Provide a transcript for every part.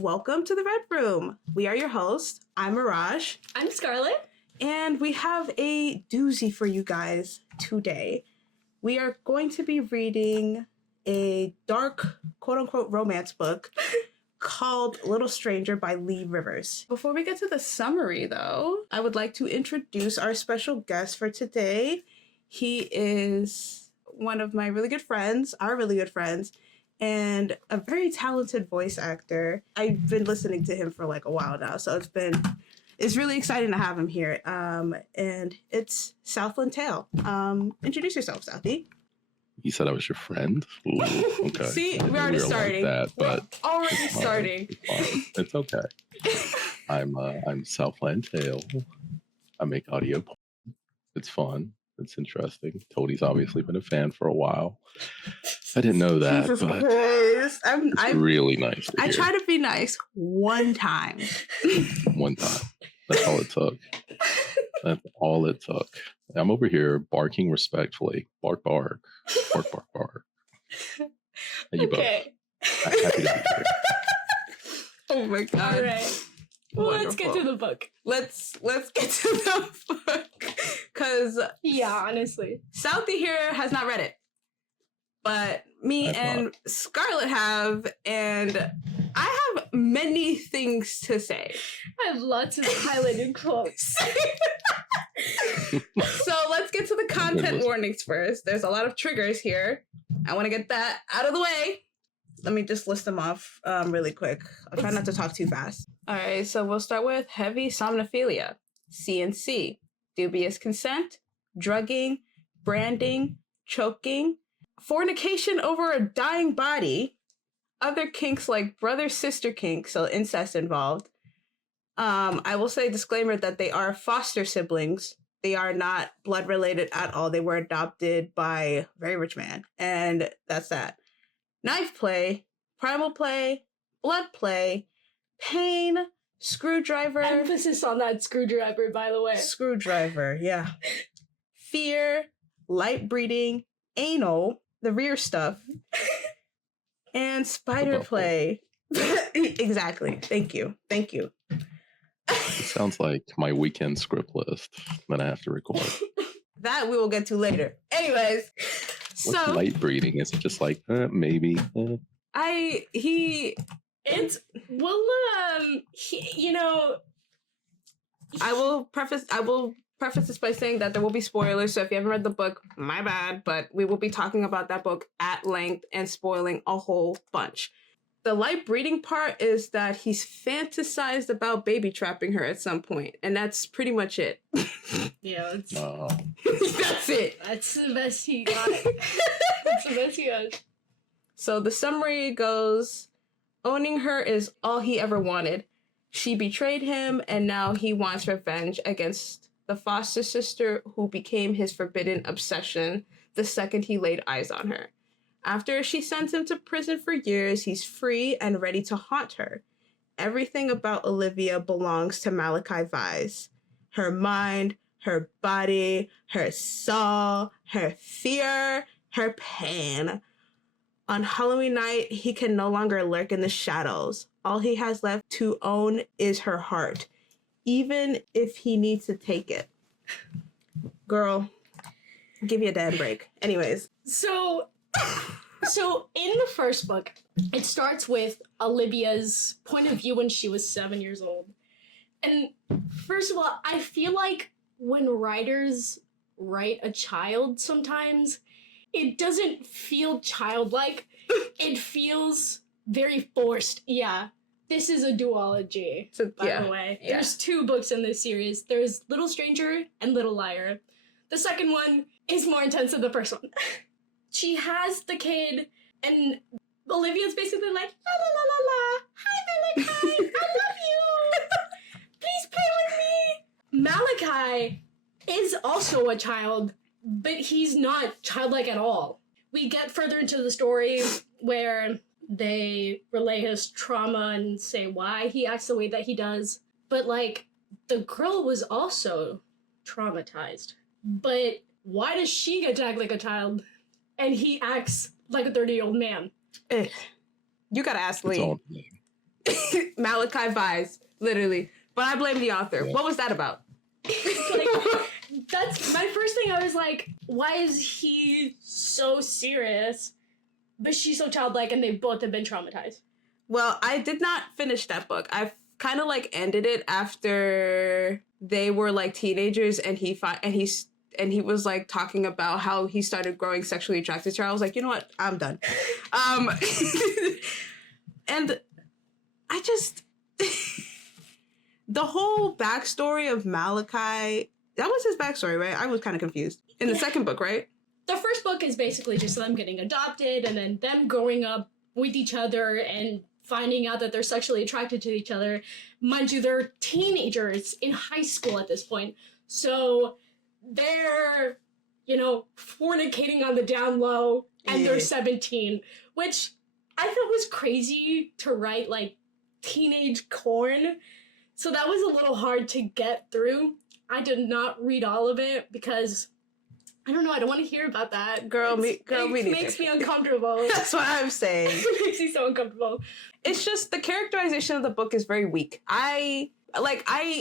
welcome to the Red Room. We are your hosts. I'm Mirage. I'm Scarlet. And we have a doozy for you guys today. We are going to be reading a dark, quote-unquote, romance book called Little Stranger by Leigh Rivers. Before we get to the summary, though, I would like to introduce our special guest for today. He is one of my really good friends, our really good friends, and a very talented voice actor. I've been listening to him for like a while now, so it's really exciting to have him here. And it's Southlandtale. Introduce yourself, Southie. You said I was your friend? Ooh, okay. See, we're already starting. Like that, but we're already starting. It's okay. I'm Southlandtale. I make audio. It's fun. It's interesting. Toadie's obviously been a fan for a while. I didn't know that, Jesus but Christ. it's really nice to I hear. try to be nice one time. One time. That's all it took. That's all it took. I'm over here barking respectfully. Bark, bark. Bark, bark, bark. And you Okay. both. I'm happy to be here. Oh my god. All right. Well, let's get to the book. Let's get to the book. Because Yeah, honestly. Southie here has not read it. But me and Scarlet have, and I have many things to say. I have lots of highlighted quotes. So let's get to the content warnings first. There's a lot of triggers here. I want to get that out of the way. Let me just list them off really quick. I'll try not to talk too fast. All right, so we'll start with heavy somnophilia, CNC, dubious consent, drugging, branding, choking, fornication over a dying body, other kinks like brother-sister kink, so incest involved. I will say disclaimer that they are foster siblings. They are not blood related at all. They were adopted by a very rich man, and that's that. Knife play, primal play, blood play, pain, screwdriver. Emphasis on that screwdriver, by the way. Screwdriver, yeah. Fear, light breeding, anal, the rear stuff, and spider play. Exactly. Thank you. It sounds like my weekend script list that I have to record. That we will get to later. Anyways, What's so light breeding? Is it just like maybe? It's well, I will preface this by saying that there will be spoilers, so if you haven't read the book, my bad, but we will be talking about that book at length and spoiling a whole bunch. The light breeding part is that he's fantasized about baby trapping her at some point, and that's pretty much it. Yeah, that's it. That's the best he got. That's the best he got. So the summary goes, owning her is all he ever wanted. She betrayed him, and now he wants revenge against the foster sister who became his forbidden obsession the second he laid eyes on her. After she sends him to prison for years, he's free and ready to haunt her. Everything about Olivia belongs to Malachi Vise. Her mind, her body, her soul, her fear, her pain. On Halloween night, he can no longer lurk in the shadows. All he has left to own is her heart, even if he needs to take it. Girl, give you a damn break. Anyways. So in the first book, it starts with Olivia's point of view when she was 7 years old. And first of all, I feel like when writers write a child sometimes, it doesn't feel childlike. It feels very forced. Yeah, this is a duology, by the way. Yeah. There's 2 books in this series. There's Little Stranger and Little Liar. The second one is more intense than the first one. She has the kid, and Olivia's basically like, la la la la la, hi Malachi, I love you, please play with me. Malachi is also a child, but he's not childlike at all. We get further into the story where they relay his trauma and say why he acts the way that he does, but like, the girl was also traumatized. But why does she get to act like a child? And he acts like a 30-year-old man. You gotta ask Leigh. Malachi vibes, literally. But I blame the author. Yeah. What was that about? Like, that's my first thing. I was like, why is he so serious, but she's so childlike, and they both have been traumatized? Well, I did not finish that book. I kind of like ended it after they were like teenagers, and he was like talking about how he started growing sexually attracted to her. I was like, you know what? I'm done. And I just the whole backstory of Malachi, that was his backstory, right? I was kind of confused. In the second book, right? The first book is basically just them getting adopted and then them growing up with each other and finding out that they're sexually attracted to each other. Mind you, they're teenagers in high school at this point. So they're, fornicating on the down low, and they're 17, which I thought was crazy to write, like, teenage corn. So that was a little hard to get through. I did not read all of it because, I don't know, I don't want to hear about that. It makes me uncomfortable. That's what I'm saying. It makes me so uncomfortable. It's just the characterization of the book is very weak. I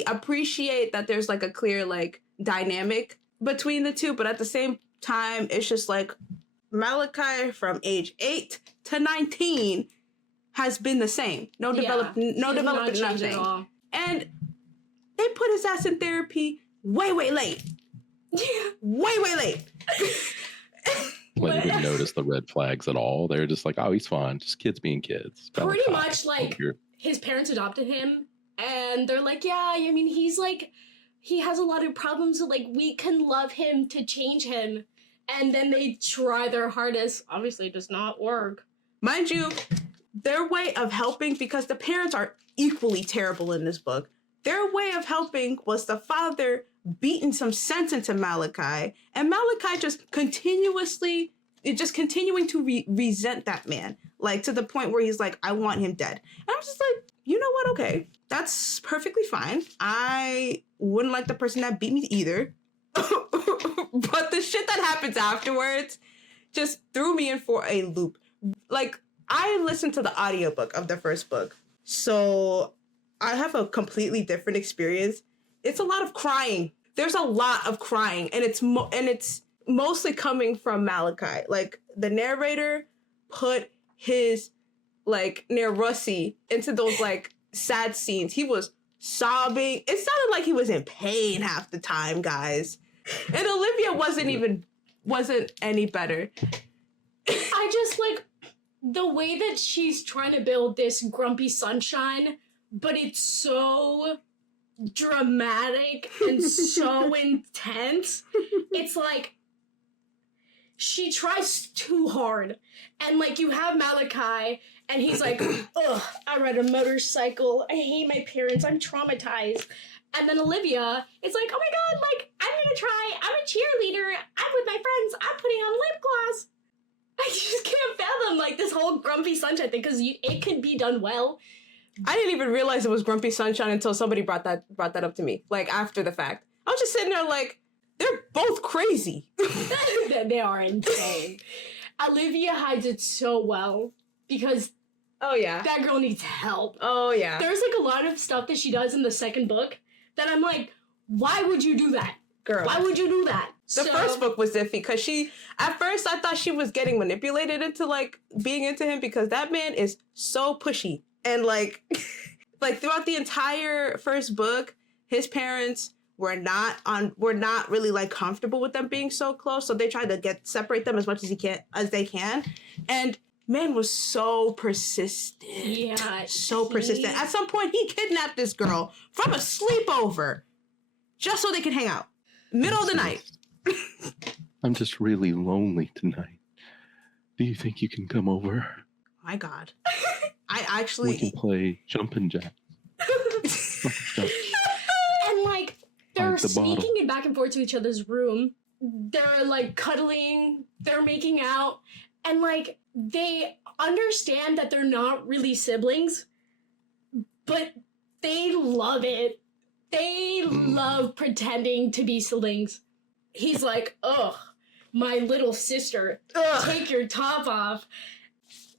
appreciate that there's like a clear like dynamic between the two, but at the same time, it's just like Malachi from age 8 to 19 has been the same. No development, nothing. And they put his ass in therapy way late. Way late. Like, didn't notice the red flags at all. They're just like, oh, he's fine. Just kids being kids. Pretty much like his parents adopted him, and they're like, yeah, I mean, he's like, he has a lot of problems, so like, we can love him to change him. And then they try their hardest. Obviously, it does not work. Mind you, their way of helping, because the parents are equally terrible in this book, their way of helping was the father beating some sense into Malachi, and Malachi just continuing to resent that man, like to the point where he's like, I want him dead. And I'm just like, you know what? Okay, that's perfectly fine. I wouldn't like the person that beat me either. But the shit that happens afterwards just threw me in for a loop. Like, I listened to the audiobook of the first book, so I have a completely different experience. It's a lot of crying. There's a lot of crying, and it's mostly coming from Malachi. Like, the narrator put his like Nerussi into those like sad scenes. He was sobbing. It sounded like he was in pain half the time, guys. And Olivia wasn't any better. I just like the way that she's trying to build this grumpy sunshine, but it's so dramatic and so intense. It's like she tries too hard. And like, you have Malachi, and he's like, ugh, I ride a motorcycle. I hate my parents. I'm traumatized. And then Olivia, it's like, oh my god, like, I'm gonna try. I'm a cheerleader. I'm with my friends. I'm putting on lip gloss. I just can't fathom, like, this whole grumpy sunshine thing, because it could be done well. I didn't even realize it was Grumpy Sunshine until somebody brought that up to me, like, after the fact. I was just sitting there like, they're both crazy. They are insane. Olivia hides it so well, because oh yeah, that girl needs help. Oh yeah. There's like a lot of stuff that she does in the second book that I'm like, why would you do that? Girl. Why would you do that? The first book was iffy because at first I thought she was getting manipulated into like being into him, because that man is so pushy. And like throughout the entire first book, his parents were not really like comfortable with them being so close. So they tried to separate them as much as they can. And man was so persistent. Yeah. So persistent. At some point he kidnapped this girl from a sleepover just so they could hang out. Middle of the night. I'm just really lonely tonight. Do you think you can come over? My God. We can play jumpin' jack. And like, they're sneaking it back and forth to each other's room. They're like cuddling, they're making out, and like, they understand that they're not really siblings, but they love it. They love pretending to be siblings. He's like, ugh, my little sister, take your top off.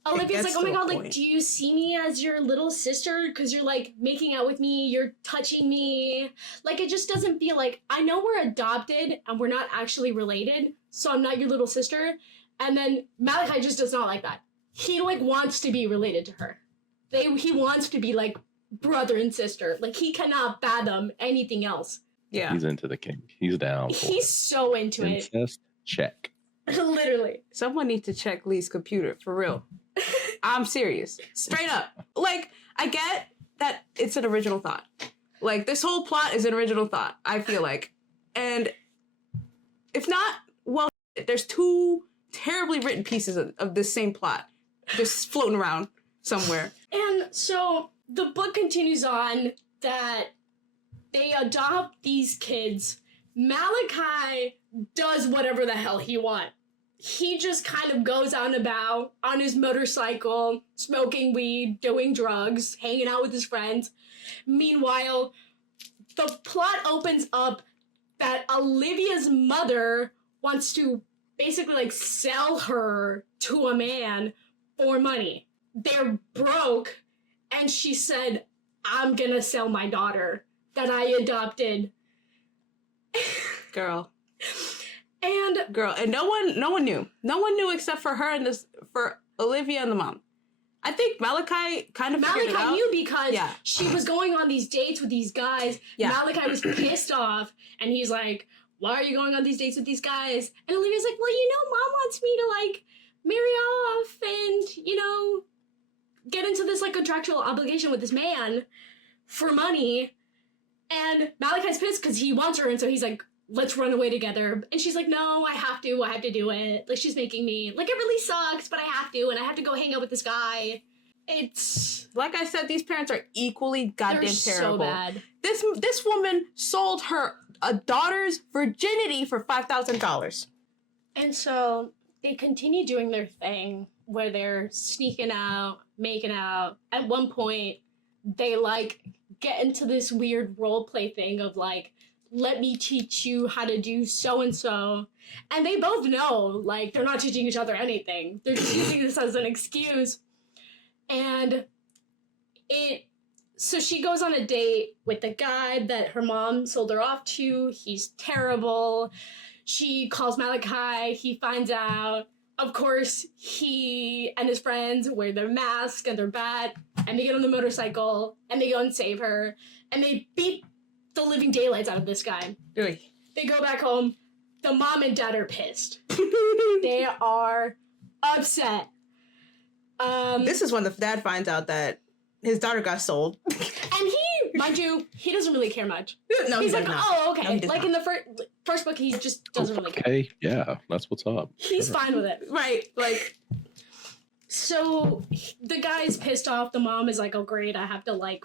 Olivia's like, oh my to a god, like, point. do you see me as your little sister? Because you're, like, making out with me, you're touching me. Like, it just doesn't feel like, I know we're adopted and we're not actually related, so I'm not your little sister. And then Malachi just does not like that. He, like, wants to be related to her. He wants to be, like, brother and sister. Like, he cannot fathom anything else. Yeah. He's into the kink. He's down for He's it. so into it. Incest, check. Literally. Someone needs to check Leigh's computer, for real. I'm serious. Straight up. Like, I get that it's an original thought. Like, this whole plot is an original thought, I feel like. And if not, well, there's 2 terribly written pieces of this same plot just floating around somewhere. And so the book continues on that they adopt these kids. Malachi does whatever the hell he wants. He just kind of goes out and about on his motorcycle, smoking weed, doing drugs, hanging out with his friends. Meanwhile, the plot opens up that Olivia's mother wants to basically, like, sell her to a man for money. They're broke, and she said, I'm gonna sell my daughter that I adopted. Girl. And And no one knew. No one knew except for her and for Olivia and the mom. I think Malachi kind of figured it Malachi out. knew because Yeah. she was going on these dates with these guys. Yeah. Malachi was pissed off, and he's like, why are you going on these dates with these guys? And Olivia's like, well, you know, mom wants me to, like, marry off and, you know, get into this, like, contractual obligation with this man for money. And Malachi's pissed because he wants her, and so he's like, let's run away together. And she's like, no, I have to do it. Like, she's making me, like, it really sucks, but I have to, and I have to go hang out with this guy. It's, Like I said, these parents are equally goddamn they're terrible. so bad. This woman sold her a daughter's virginity for $5,000. And so they continue doing their thing where they're sneaking out, making out. At one point, they, like, get into this weird role play thing of, like, let me teach you how to do so-and-so. And they both know, like, they're not teaching each other anything. They're just using this as an excuse. And so she goes on a date with the guy that her mom sold her off to. He's terrible. She calls Malachi. He finds out. Of course, he and his friends wear their mask and their bat, and they get on the motorcycle, and they go and save her, and they beat the living daylights out of this guy. Really? They go back home. The mom and dad are pissed. They are upset. This is when the dad finds out that his daughter got sold. And he, mind you, he doesn't really care much. No, He's he like, does not. oh, No, okay. he does Like not. in the first book, he just doesn't really care. Okay, yeah, that's what's up. He's Sure. fine with it. Right, like, So the guy's pissed off. The mom is like, oh, great, I have to, like,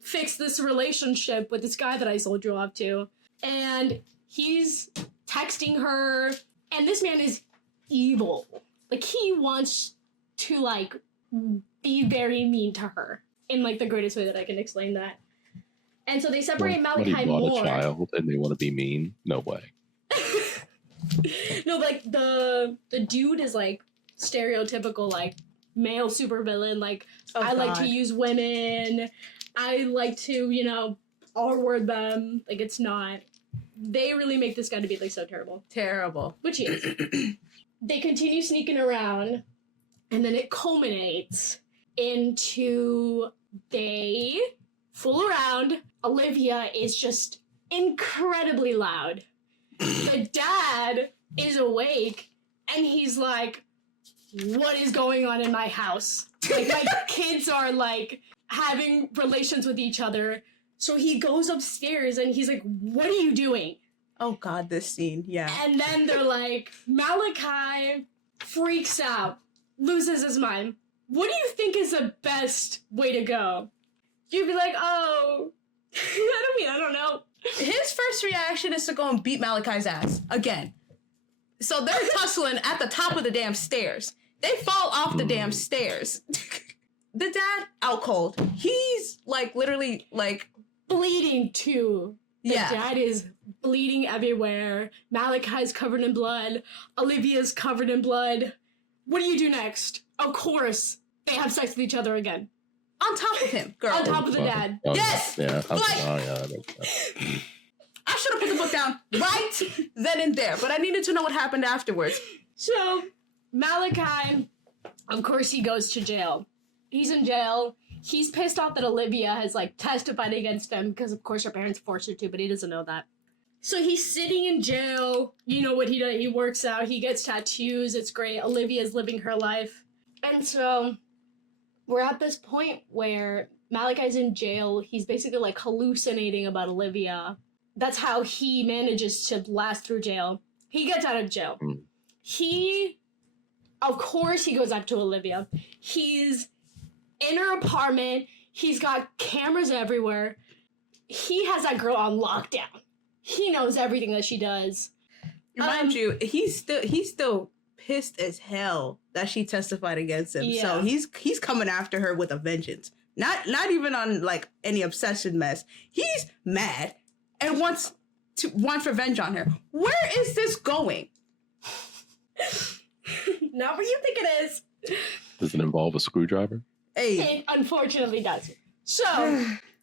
fix this relationship with this guy that I sold you off to. And he's texting her. And this man is evil. Like, he wants to, like, be very mean to her in, like, the greatest way that I can explain that. And so they separate Somebody Malachi bought more. a child and they want to be mean? No way. No, like, the dude is, like, stereotypical, like, male supervillain. Like, oh, I like to God. use women. I like to, you know, R-word them. Like, it's not. They really make this guy to be, like, so terrible. Terrible. Which he is. They continue sneaking around, and then it culminates into they fool around. Olivia is just incredibly loud. The dad is awake, and he's like, what is going on in my house? Like, my kids are, like, having relations with each other. So he goes upstairs, and he's like, what are you doing? Oh, God, this scene, yeah. And then they're like, Malachi freaks out, loses his mind. What do you think is the best way to go? You'd be like, oh, I don't know. His first reaction is to go and beat Malachi's ass again. So they're tussling at the top of the damn stairs. They fall off the damn stairs. The dad, out cold. He's, like, literally, like, Bleeding too. The yeah. dad is bleeding everywhere. Malachi's covered in blood. Olivia's covered in blood. What do you do next? Of course, they have sex with each other again. On top of him, girl. On top of the dad. Yes! Yeah. Like- I should have put the book down right then and there, but I needed to know what happened afterwards. So, Malachi, of course, he goes to jail. He's in jail. He's pissed off that Olivia has, like, testified against him because, of course, her parents forced her to, but he doesn't know that. So he's sitting in jail. You know what he does? He works out. He gets tattoos. It's great. Olivia's living her life. And so we're at this point where Malachi's in jail. He's basically, like, hallucinating about Olivia. That's how he manages to last through jail. He gets out of jail. Of course, he goes up to Olivia. He's in her apartment. He's got cameras everywhere. He has that girl on lockdown. He knows everything that she does. Mind you, he's still pissed as hell that she testified against him. Yeah. So he's coming after her with a vengeance. Not even on like any obsession mess. He's mad and wants revenge on her. Where is this going? Not where you think it is. Does it involve a screwdriver? Hey, It unfortunately does. So,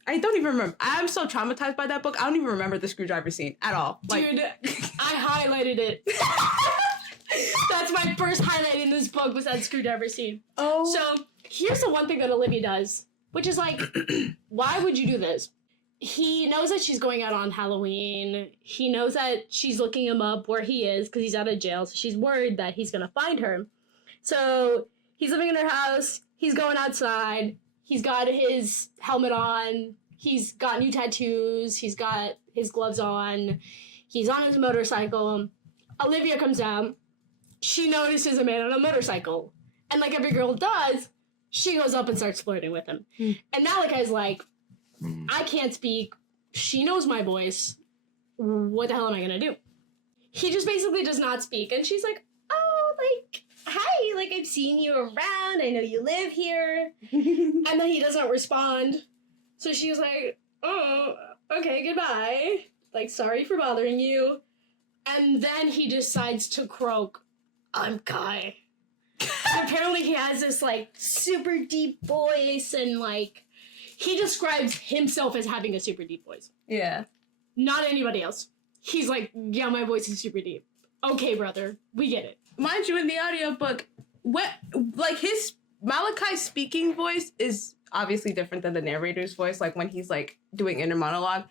I don't even remember. I'm so traumatized by that book. I don't even remember the screwdriver scene at all. Like, dude, I highlighted it. That's my first highlight in this book was that screwdriver scene. oh, So, here's the one thing that Olivia does, which is like, why would you do this? He knows that she's going out on Halloween. He knows that she's looking him up where he is because he's out of jail. So she's worried that he's going to find her. So he's living in her house. He's going outside. He's got his helmet on. He's got new tattoos. He's got his gloves on. He's on his motorcycle. Olivia comes out. She notices a man on a motorcycle. And like every girl does, she goes up and starts flirting with him. And Malachi's like, I can't speak. She knows my voice. What the hell am I gonna do? He just basically does not speak. And she's like, oh, like, hi, like, I've seen you around. I know you live here. And then he doesn't respond. So she's like, oh, okay, goodbye. Like, sorry for bothering you. And then he decides to croak, I'm Kai. And apparently he has this, like, super deep voice and, like, he describes himself as having a super deep voice. yeah. Not anybody else. He's like, yeah, my voice is super deep. Okay, brother, we get it. Mind you, in the audiobook, his Malachi's speaking voice is obviously different than the narrator's voice. Like when he's like doing inner monologue,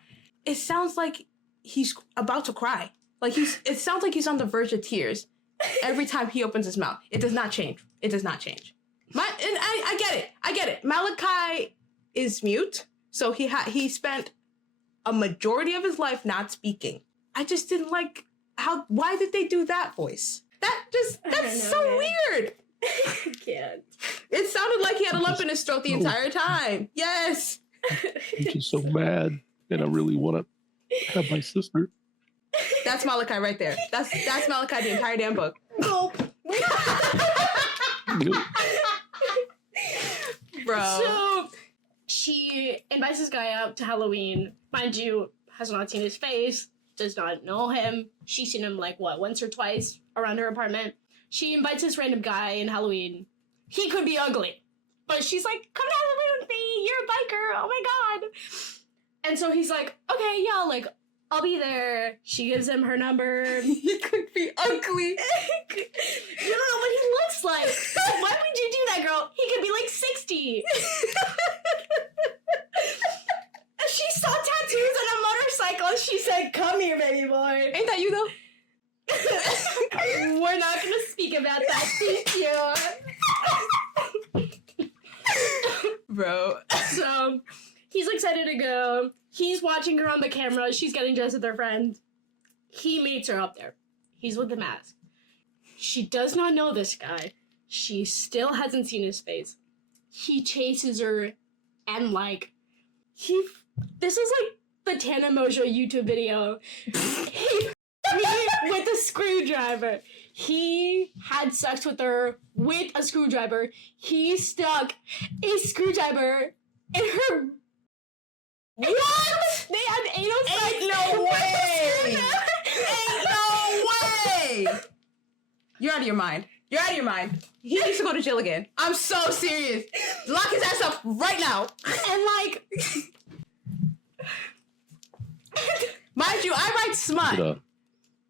it sounds like he's about to cry. Like it sounds like he's on the verge of tears every time he opens his mouth. It does not change. It does not change. I get it. I get it. Malachi is mute, so he spent a majority of his life not speaking. I just didn't like why did they do that voice? That's so weird. I can't. It sounded like he had a lump in his throat the entire time. Yes. I'm just so mad, and I really want to have my sister. That's Malachi right there. That's Malachi the entire damn book. Gulp. Bro. So she invites this guy out to Halloween. Mind you, has not seen his face, does not know him. She's seen him like once or twice around her apartment. She invites this random guy in Halloween. He could be ugly, but she's like, come to Halloween with me. You're a biker. Oh my god. And so he's like, okay, yeah, like I'll be there. She gives him her number. He could be ugly. You don't know what he looks like. Why would you do that, girl? He could be like 60. She saw tattoos and a motorcycle and she said, come here, baby boy. Ain't that you though? We're not going to speak about that. Thank you. Bro. So he's excited to go. He's watching her on the camera. She's getting dressed with her friend. He meets her up there. He's with the mask. She does not know this guy. She still hasn't seen his face. He chases her and this is like the Tana Mojo YouTube video. He with a screwdriver. He had sex with her with a screwdriver. He stuck a screwdriver in her. What? They had anal sex. Ain't no way. Ain't no way. You're out of your mind. You're out of your mind. He needs to go to jail again. I'm so serious. Lock his ass up right now. And like, mind you, I write smut.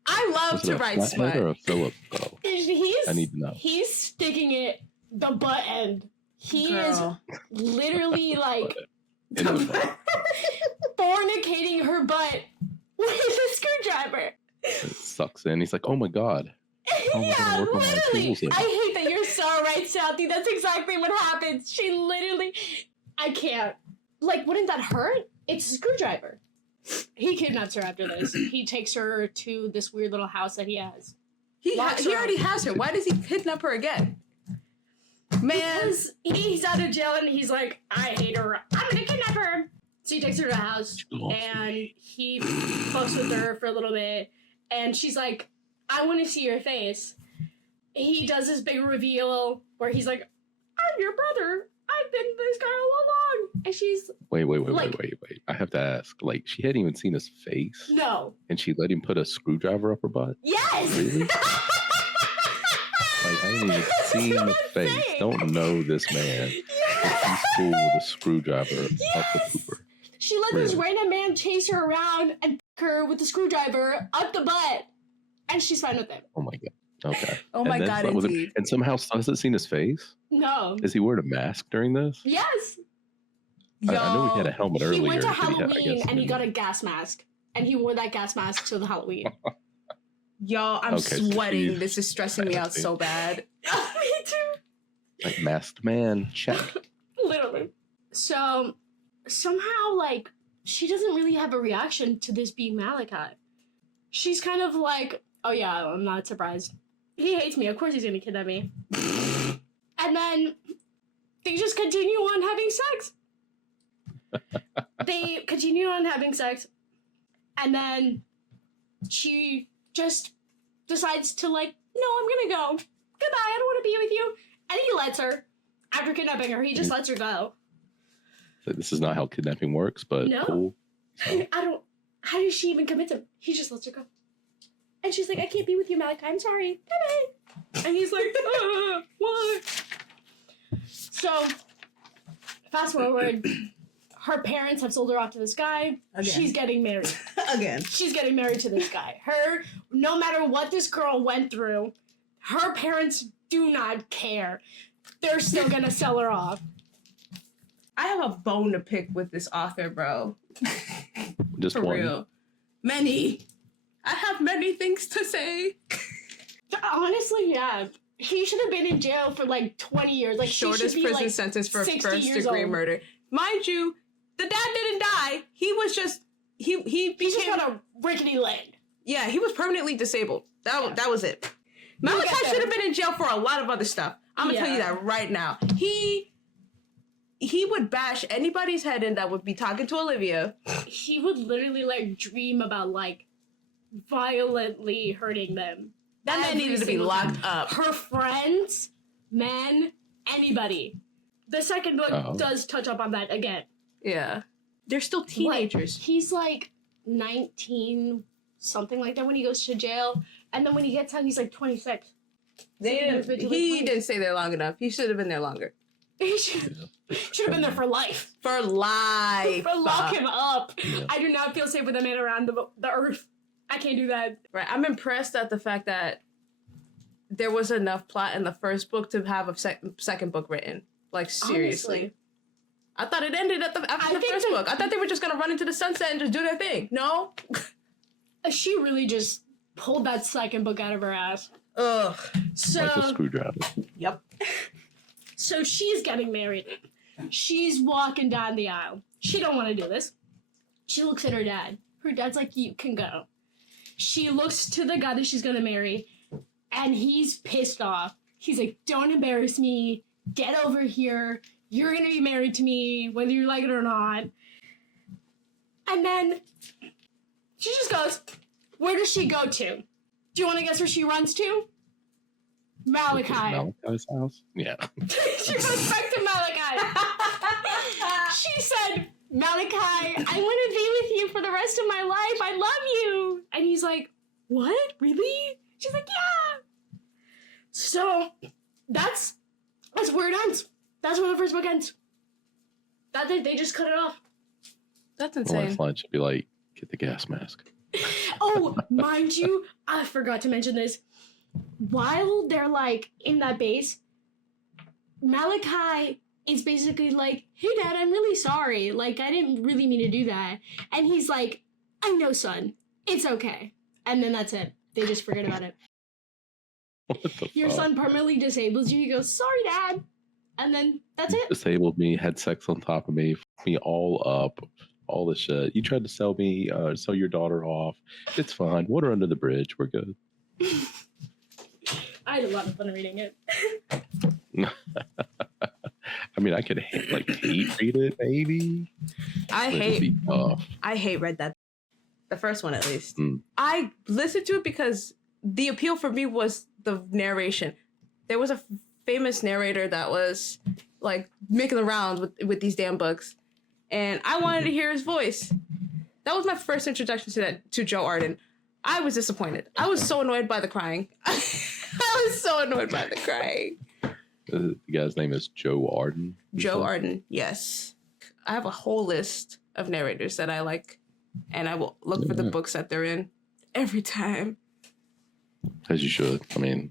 I love to write smut. Or a Philip, though? I need to know. He's sticking it the butt end. He is literally like fornicating her butt with a screwdriver. It sucks in. He's like, oh my god. Yeah, literally. I hate that you're so right, Southie. That's exactly what happens. She literally, I can't. Like, wouldn't that hurt? It's a screwdriver. He kidnaps her after this. He takes her to this weird little house that he has. He already has her. Why does he kidnap her again? Man. Because he's out of jail and he's like, I hate her. I'm gonna kidnap her. So he takes her to the house and he fucks with her for a little bit. And she's like, I want to see your face. He does this big reveal where he's like, I'm your brother. I've been this guy all along. And she's wait. I have to ask. Like, she hadn't even seen his face? No. And she let him put a screwdriver up her butt? Yes! Really? Like, I ain't even seen the face. Don't know this man. Yes! But he's cool with a screwdriver up the pooper. She let this random man chase her around and her with the screwdriver up the butt. And she's fine with it. Oh my god. Okay. Oh my god, indeed. And somehow hasn't seen his face? No. Is he wearing a mask during this? Yes. I know he had a helmet earlier. He went to Halloween and he got a gas mask. And he wore that gas mask to the Halloween. Y'all, I'm sweating. This is stressing me out so bad. Me too. Like, masked man, check. Literally. So, somehow, like, she doesn't really have a reaction to this being Malachi. She's kind of like, oh yeah, I'm not surprised. He hates me. Of course he's gonna kidnap me. And then they just continue on having sex. They continue on having sex. And then she just decides to like, no, I'm gonna go. Goodbye, I don't want to be with you. And he lets her. After kidnapping her, he just lets her go. This is not how kidnapping works, but cool. So. How does she even commit to him? He just lets her go. And she's like, I can't be with you, Malachi. I'm sorry. Bye-bye. And he's like, what? So, fast forward. Her parents have sold her off to this guy. Again. She's getting married. Again. She's getting married to this guy. No matter what this girl went through, her parents do not care. They're still gonna sell her off. I have a bone to pick with this author, bro. Just For one. real. Many. I have many things to say. Honestly, yeah. He should have been in jail for like 20 years. Like, shortest prison sentence for first-degree murder. Mind you, the dad didn't die. He was just he just got a rickety leg. Yeah, he was permanently disabled. That was it. Malachi should have been in jail for a lot of other stuff. I'm gonna tell you that right now. He would bash anybody's head in that would be talking to Olivia. He would literally like dream about like violently hurting them. That man needed to be locked up. Her friends, men, anybody. The second book does touch up on that again. Yeah. They're still teenagers. He's like 19, something like that when he goes to jail. And then when he gets out, he's like 26. He didn't stay there long enough. He should have been there longer. He should have been there for life. For life. Lock him up. Yeah. I do not feel safe with a man around the earth. I can't do that. Right. I'm impressed at the fact that there was enough plot in the first book to have a second book written. Like, seriously. Honestly. I thought it ended after the first book. I thought they were just going to run into the sunset and just do their thing. No? She really just pulled that second book out of her ass. Ugh. So, like a screwdriver. Yep. So she's getting married. She's walking down the aisle. She don't want to do this. She looks at her dad. Her dad's like, you can go. She looks to the guy that she's going to marry, and he's pissed off. He's like, don't embarrass me. Get over here. You're going to be married to me, whether you like it or not. And then she just goes, where does she go to? Do you want to guess where she runs to? Malachi. Malachi's house? Yeah. She goes back to Malachi. She said, Malachi, I want to be with you for the rest of my life. I love you. And he's like, what? Really? She's like, yeah. So that's where it ends. That's where the first book ends. They just cut it off. That's My insane. line should be like, get the gas mask. Oh, mind you, I forgot to mention this. While they're like in that base, Malachi is basically like, hey Dad, I'm really sorry. Like, I didn't really mean to do that. And he's like, I know, son. It's okay. And then that's it. They just forget about it. What the Your fuck? son permanently disables you. He goes, sorry, Dad. And then that's it. Disabled me, had sex on top of me, fucked me all up, all the shit. You tried to sell me, sell your daughter off. It's fine. Water under the bridge. We're good. I had a lot of fun reading it. I mean, I could hate read it, maybe. I But it'd hate be tough. Red Dead. The first one, at least. Mm. I listened to it because the appeal for me was the narration. There was a famous narrator that was like making the rounds with these damn books, and I wanted to hear his voice. That was my first introduction to Joe Arden. I was disappointed. I was so annoyed by the crying. I was so annoyed by the crying. The guy's name is Joe Arden. Joe Arden, yes. I have a whole list of narrators that I like, and I will look for the books that they're in every time. As you should. I mean,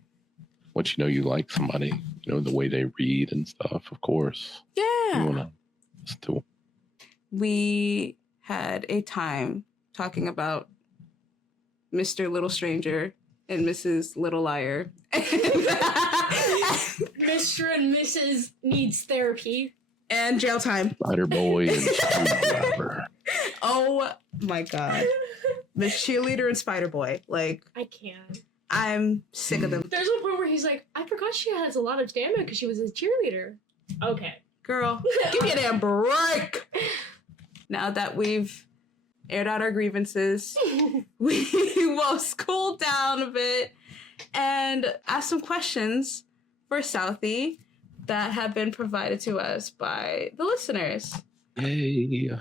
once you know you like somebody, you know, the way they read and stuff, of course. You Yeah. want to listen to them. We had a time talking about Mr. Little Stranger and Mrs. Little Liar. Mr. and Mrs. needs therapy. And Jail Time. Spider Boy and Screwdriver. Oh my god. The cheerleader and Spider Boy. Like, I can't. I'm sick of them. There's one point where he's like, I forgot she has a lot of stamina because she was a cheerleader. Okay. Girl, give me a damn break. Now that we've aired out our grievances, we will cool down a bit and ask some questions for Southie that have been provided to us by the listeners. Yay.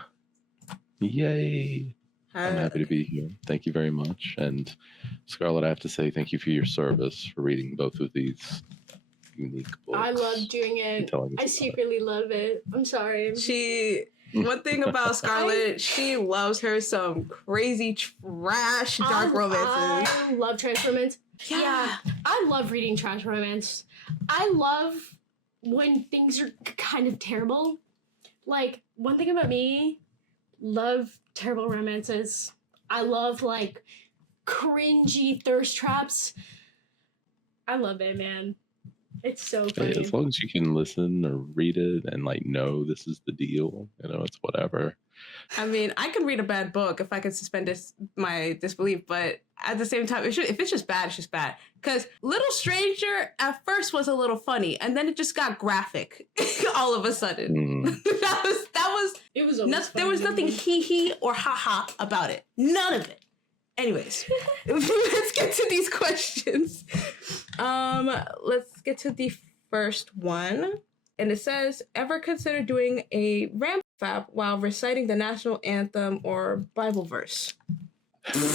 Yay. I'm happy to be here. Thank you very much. And Scarlett, I have to say thank you for your service for reading both of these unique books. I love doing and it. telling us I about it. secretly love it. I'm sorry. One thing about Scarlett, she loves her some crazy trash dark romances. I love trash romance. Yeah. I love reading trash romance. I love when things are kind of terrible. Like, one thing about me, love terrible romances. I love, like, cringy thirst traps. I love it, man. It's so funny. As long as you can listen or read it and like know this is the deal, you know, it's whatever. I mean, I could read a bad book if I could suspend my disbelief, but at the same time, if it's just bad, it's just bad. Because Little Stranger at first was a little funny, and then it just got graphic all of a sudden. Mm. that was It was there was nothing hee or ha about it. None of it. Anyways, let's get to these questions. Let's get to the first one. And it says, ever consider doing a ramp fab while reciting the national anthem or Bible verse?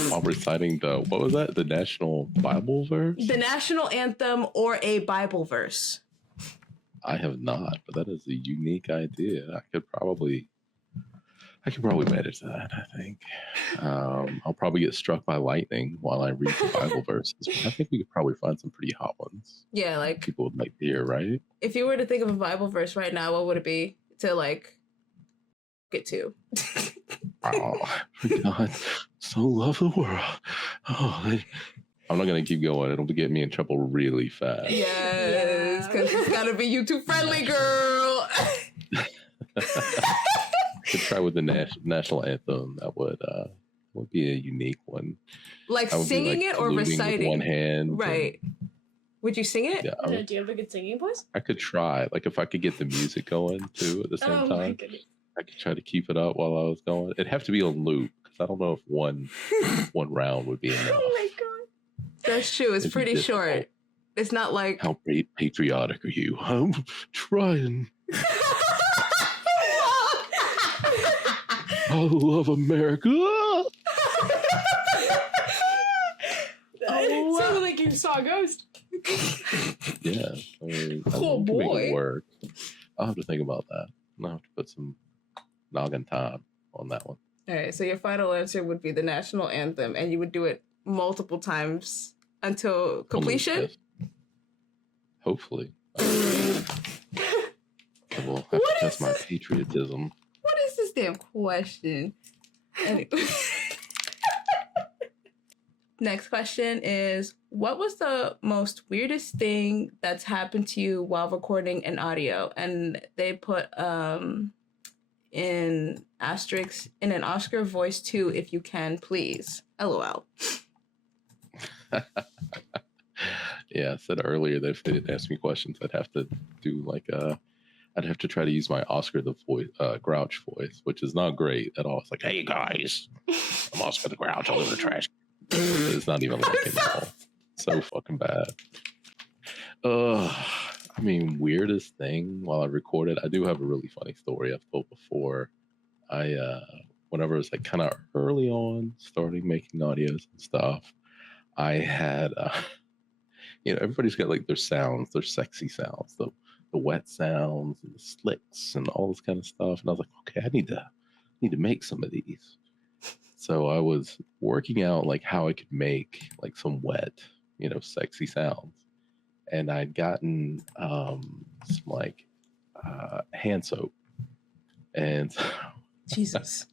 While reciting what was that? The national Bible verse? The national anthem or a Bible verse. I have not, but that is a unique idea. I could probably manage that, I think. I'll probably get struck by lightning while I read the Bible verses. I think we could probably find some pretty hot ones. Yeah, like, People would like to hear, right? if you were to think of a Bible verse right now, what would it be to, like, get to? Oh, God, so love the world. Oh, I'm not going to keep going. It'll get me in trouble really fast. Yes, because it's got to be YouTube friendly, girl. Could try with the national anthem. That would be a unique one. Like I would be, singing like, it or saluting with reciting? one hand. Right. Would you sing it? Yeah, Do you have a good singing voice? I could try. Like if I could get the music going too at the same Oh my time, goodness. I could try to keep it up while I was going. It'd have to be on loop because I don't know if one round would be enough. Oh my god. That's true. It's It'd be pretty difficult. short. It's not like... How patriotic are you? I'm trying. I love America. It sounded like you saw a ghost. Yeah. I mean, Oh, we can make it boy. work. I'll have to think about that. I'll have to put some noggin time on that one. All right, so your final answer would be the national anthem, and you would do it multiple times until completion? Yes. Hopefully. I will have to What test is my this? patriotism. What is this damn question? Anyway. Next question is, what was the most weirdest thing that's happened to you while recording an audio? And they put in asterisks, in an Oscar voice too, if you can, please. LOL. Yeah, I said earlier that if they didn't ask me questions, I'd have to do like I'd have to try to use my Oscar the voice, Grouch voice, which is not great at all. It's like, hey guys, I'm Oscar the Grouch. I live in the trash. It's not even like it at all. So fucking bad. I mean, weirdest thing while I recorded, I do have a really funny story I've told before. Whenever it was like kind of early on, starting making audios and stuff, I had, everybody's got like their sounds, their sexy sounds, the wet sounds and the slicks and all this kind of stuff. And I was like, okay, I need to make some of these. So I was working out like how I could make like some wet, sexy sounds. And I'd gotten some like hand soap. And Jesus.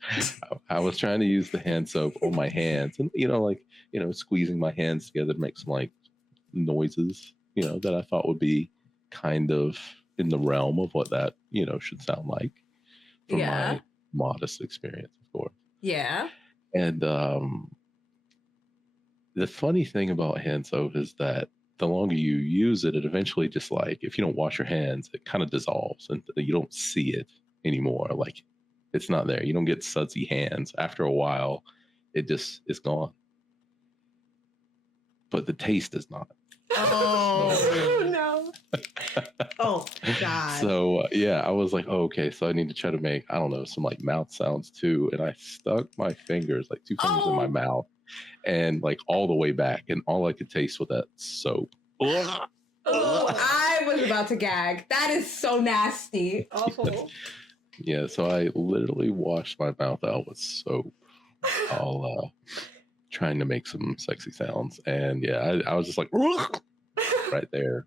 I was trying to use the hand soap on my hands and, squeezing my hands together to make some like noises, that I thought would be kind of in the realm of what that, should sound like from my modest experience, of course. Yeah. And the funny thing about hand soap is that the longer you use it, it eventually just like, if you don't wash your hands, it kind of dissolves and you don't see it anymore. Like it's not there. You don't get sudsy hands. After a while, it just is gone. But the taste is not. Oh, no. Oh, God. So, I was like, oh, okay, so I need to try to make, I don't know, some like mouth sounds too. And I stuck my fingers, like 2 fingers in my mouth and like all the way back. And all I could taste was that soap. Oh, I was about to gag. That is so nasty. Awful. Yeah, so I literally washed my mouth out with soap, all trying to make some sexy sounds. And I was just like, right there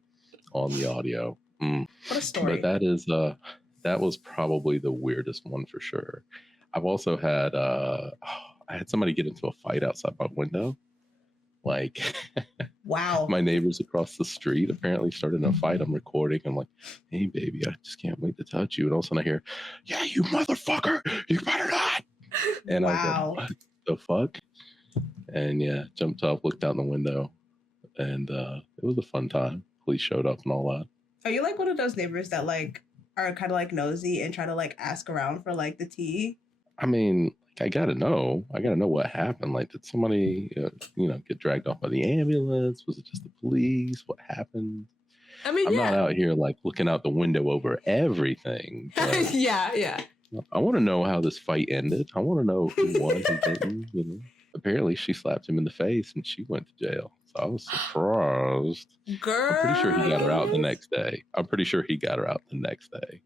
on the audio. What a story. But that was probably the weirdest one for sure. I've also had I had somebody get into a fight outside my window. Like, wow. My neighbors across the street apparently started a fight. I'm recording. I'm like, hey, baby, I just can't wait to touch you. And all of a sudden I hear, yeah, you motherfucker, you better not. And wow. I was like, what the fuck? And jumped up, looked out the window, and it was a fun time. Police showed up and all that. Are you like one of those neighbors that like are kind of like nosy and try to like ask around for like the tea? I mean, I gotta know what happened. Like, did somebody, get dragged off by the ambulance? Was it just the police? What happened? I mean, I'm not out here like looking out the window over everything. Yeah. I want to know how this fight ended. I want to know who won, who didn't. Apparently, she slapped him in the face and she went to jail. So I was surprised. Girl. I'm pretty sure he got her out the next day.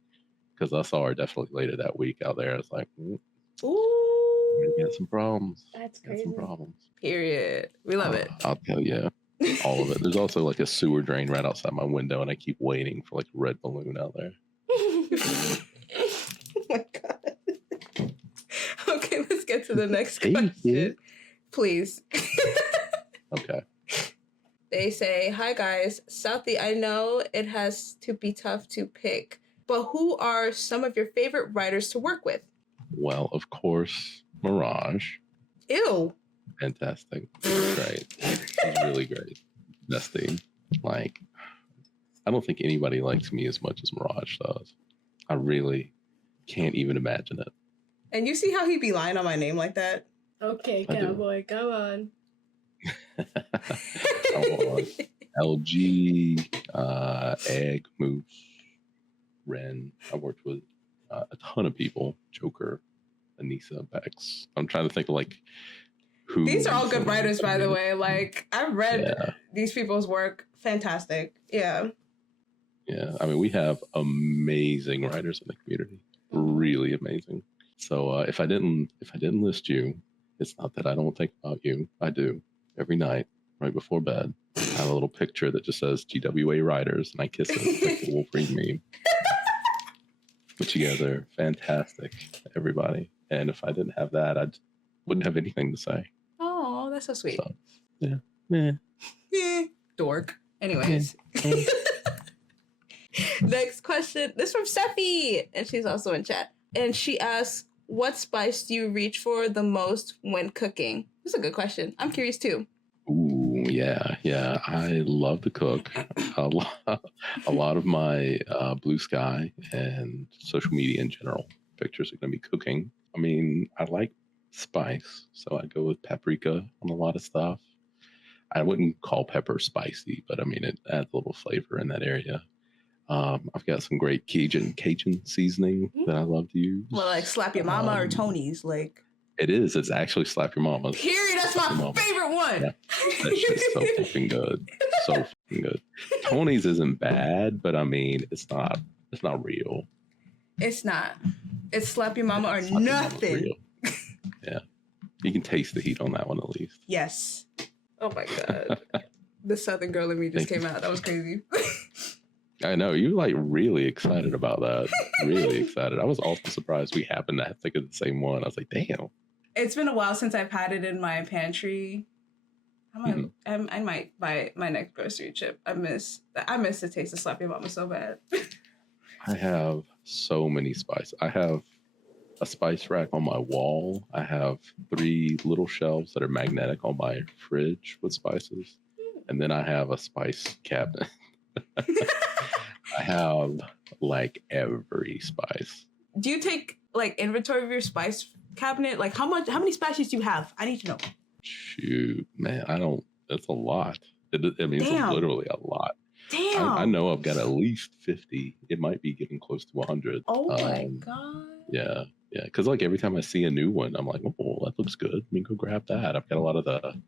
Because I saw her definitely later that week out there. I was like, Ooh. we got some problems. That's crazy. Got some problems. Period. We love it. I'll tell you all of it. There's also like a sewer drain right outside my window, and I keep waiting for like a red balloon out there. Oh my God. Okay, let's get to the next question. Please. Okay. They say, hi guys, Southie, I know it has to be tough to pick, but who are some of your favorite writers to work with? Well, of course, Mirage. Ew. Fantastic. Great. It's really great. Best thing. Like, I don't think anybody likes me as much as Mirage does. I really can't even imagine it. And you see how he be lying on my name like that? Okay, I do. cowboy, go on. LG, Egg, Moose, Ren. I worked with a ton of people. Joker, Anissa, Bex. I'm trying to think of like who. These are all good writers, by the way. Like, I've read these people's work, fantastic. Yeah. Yeah, I mean, we have amazing writers in the community, really amazing. So if I didn't list you, it's not that I don't think about you. I do every night, right before bed. I have a little picture that just says GWA writers, and I kiss it like the Wolverine meme. But you guys are fantastic, everybody. And if I didn't have that, I wouldn't have anything to say. Oh, that's so sweet. So, yeah. Dork. Anyways. Yeah. Next question. This is from Steffi, and she's also in chat. And she asks, what spice do you reach for the most when cooking? That's a good question. I'm curious too. Ooh, yeah. I love to cook. A lot of my blue sky and social media in general pictures are going to be cooking. I mean, I like spice, so I go with paprika on a lot of stuff. I wouldn't call pepper spicy, but I mean, it adds a little flavor in that area. I've got some great Cajun seasoning that I love to use. Well, like Slap Your Mama or Tony's, like. It is. It's actually Slap Your Mama. Period. That's my favorite one. Yeah. That shit's so fucking good. So fucking good. Tony's isn't bad, but I mean, it's not real. It's not. It's Slap Your Mama or Slap Your Mama's nothing. real. Yeah. You can taste the heat on that one at least. Yes. Oh my God. The Southern girl in me just came out. That was crazy. I know. You're like really excited about that. Really excited. I was also surprised we happened to think of the same one. I was like, damn. It's been a while since I've had it in my pantry. I might buy my next grocery trip. I miss the taste of Slap Your Mama so bad. I have so many spices. I have a spice rack on my wall. I have 3 little shelves that are magnetic on my fridge with spices. And then I have a spice cabinet. I have like every spice. Do you take like inventory of your spice cabinet? Like how many spices do you have? I need to know. Shoot, man, I don't. That's a lot. It's literally a lot. Damn. I know I've got at least 50. It might be getting close to 100. Oh my God. Yeah. Because like every time I see a new one, I'm like, oh, that looks good. Let me go grab that. I've got a lot of the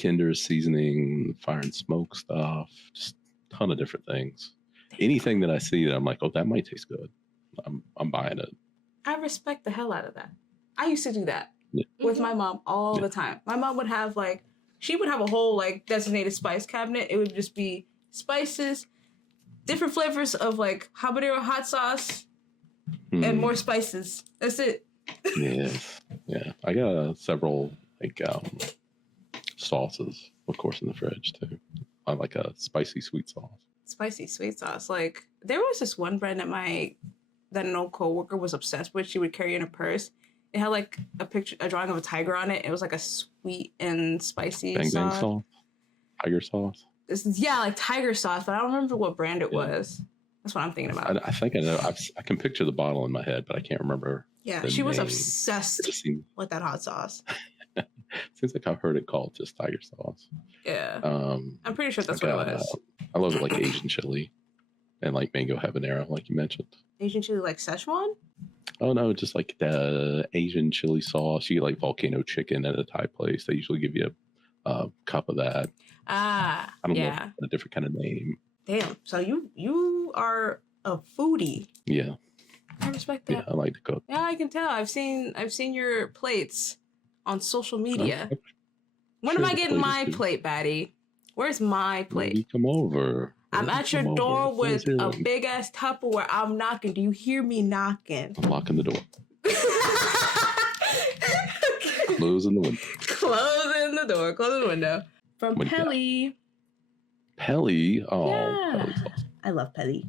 Kinder seasoning, fire and smoke stuff, just a ton of different things. Anything that I see that I'm like, oh, that might taste good, I'm buying it. I respect the hell out of that. I used to do that Yeah. with my mom all the time. My mom would have she would have a whole designated spice cabinet. It would just be spices, different flavors of habanero hot sauce, and more spices. That's it. Yes. Yeah. I got several sauces, of course, in the fridge too. I like a spicy sweet sauce. Spicy sweet sauce. There was this one brand that an old coworker was obsessed with. She would carry in a purse. It had a drawing of a tiger on it. It was a sweet and spicy Bang sauce. bang sauce, tiger sauce. Tiger sauce, but I don't remember what brand it was. That's what I'm thinking about. I think I know. I can picture the bottle in my head, but I can't remember. Yeah, the she was name. obsessed with that hot sauce. Seems like I've heard it called just tiger sauce. Yeah. I'm pretty sure that's what it was. I love it Asian chili and mango habanero, like you mentioned. Asian chili Szechuan? Oh no, just the Asian chili sauce. You get volcano chicken at a Thai place. They usually give you a cup of that. I don't know if it's a different kind of name. Damn. So you are a foodie. Yeah. I respect that. Yeah, I like to cook. Yeah, I can tell. I've seen your plates on social media. When am I getting my plate, Batty? Where's my plate? Maybe come over. I'm at your door with a big ass Tupperware. I'm knocking. Do you hear me knocking? I'm locking the door. Closing the window. Closing the door. Closing the window. From Pelly. Pelly? Oh, yeah. Pelly's awesome. I love Pelly.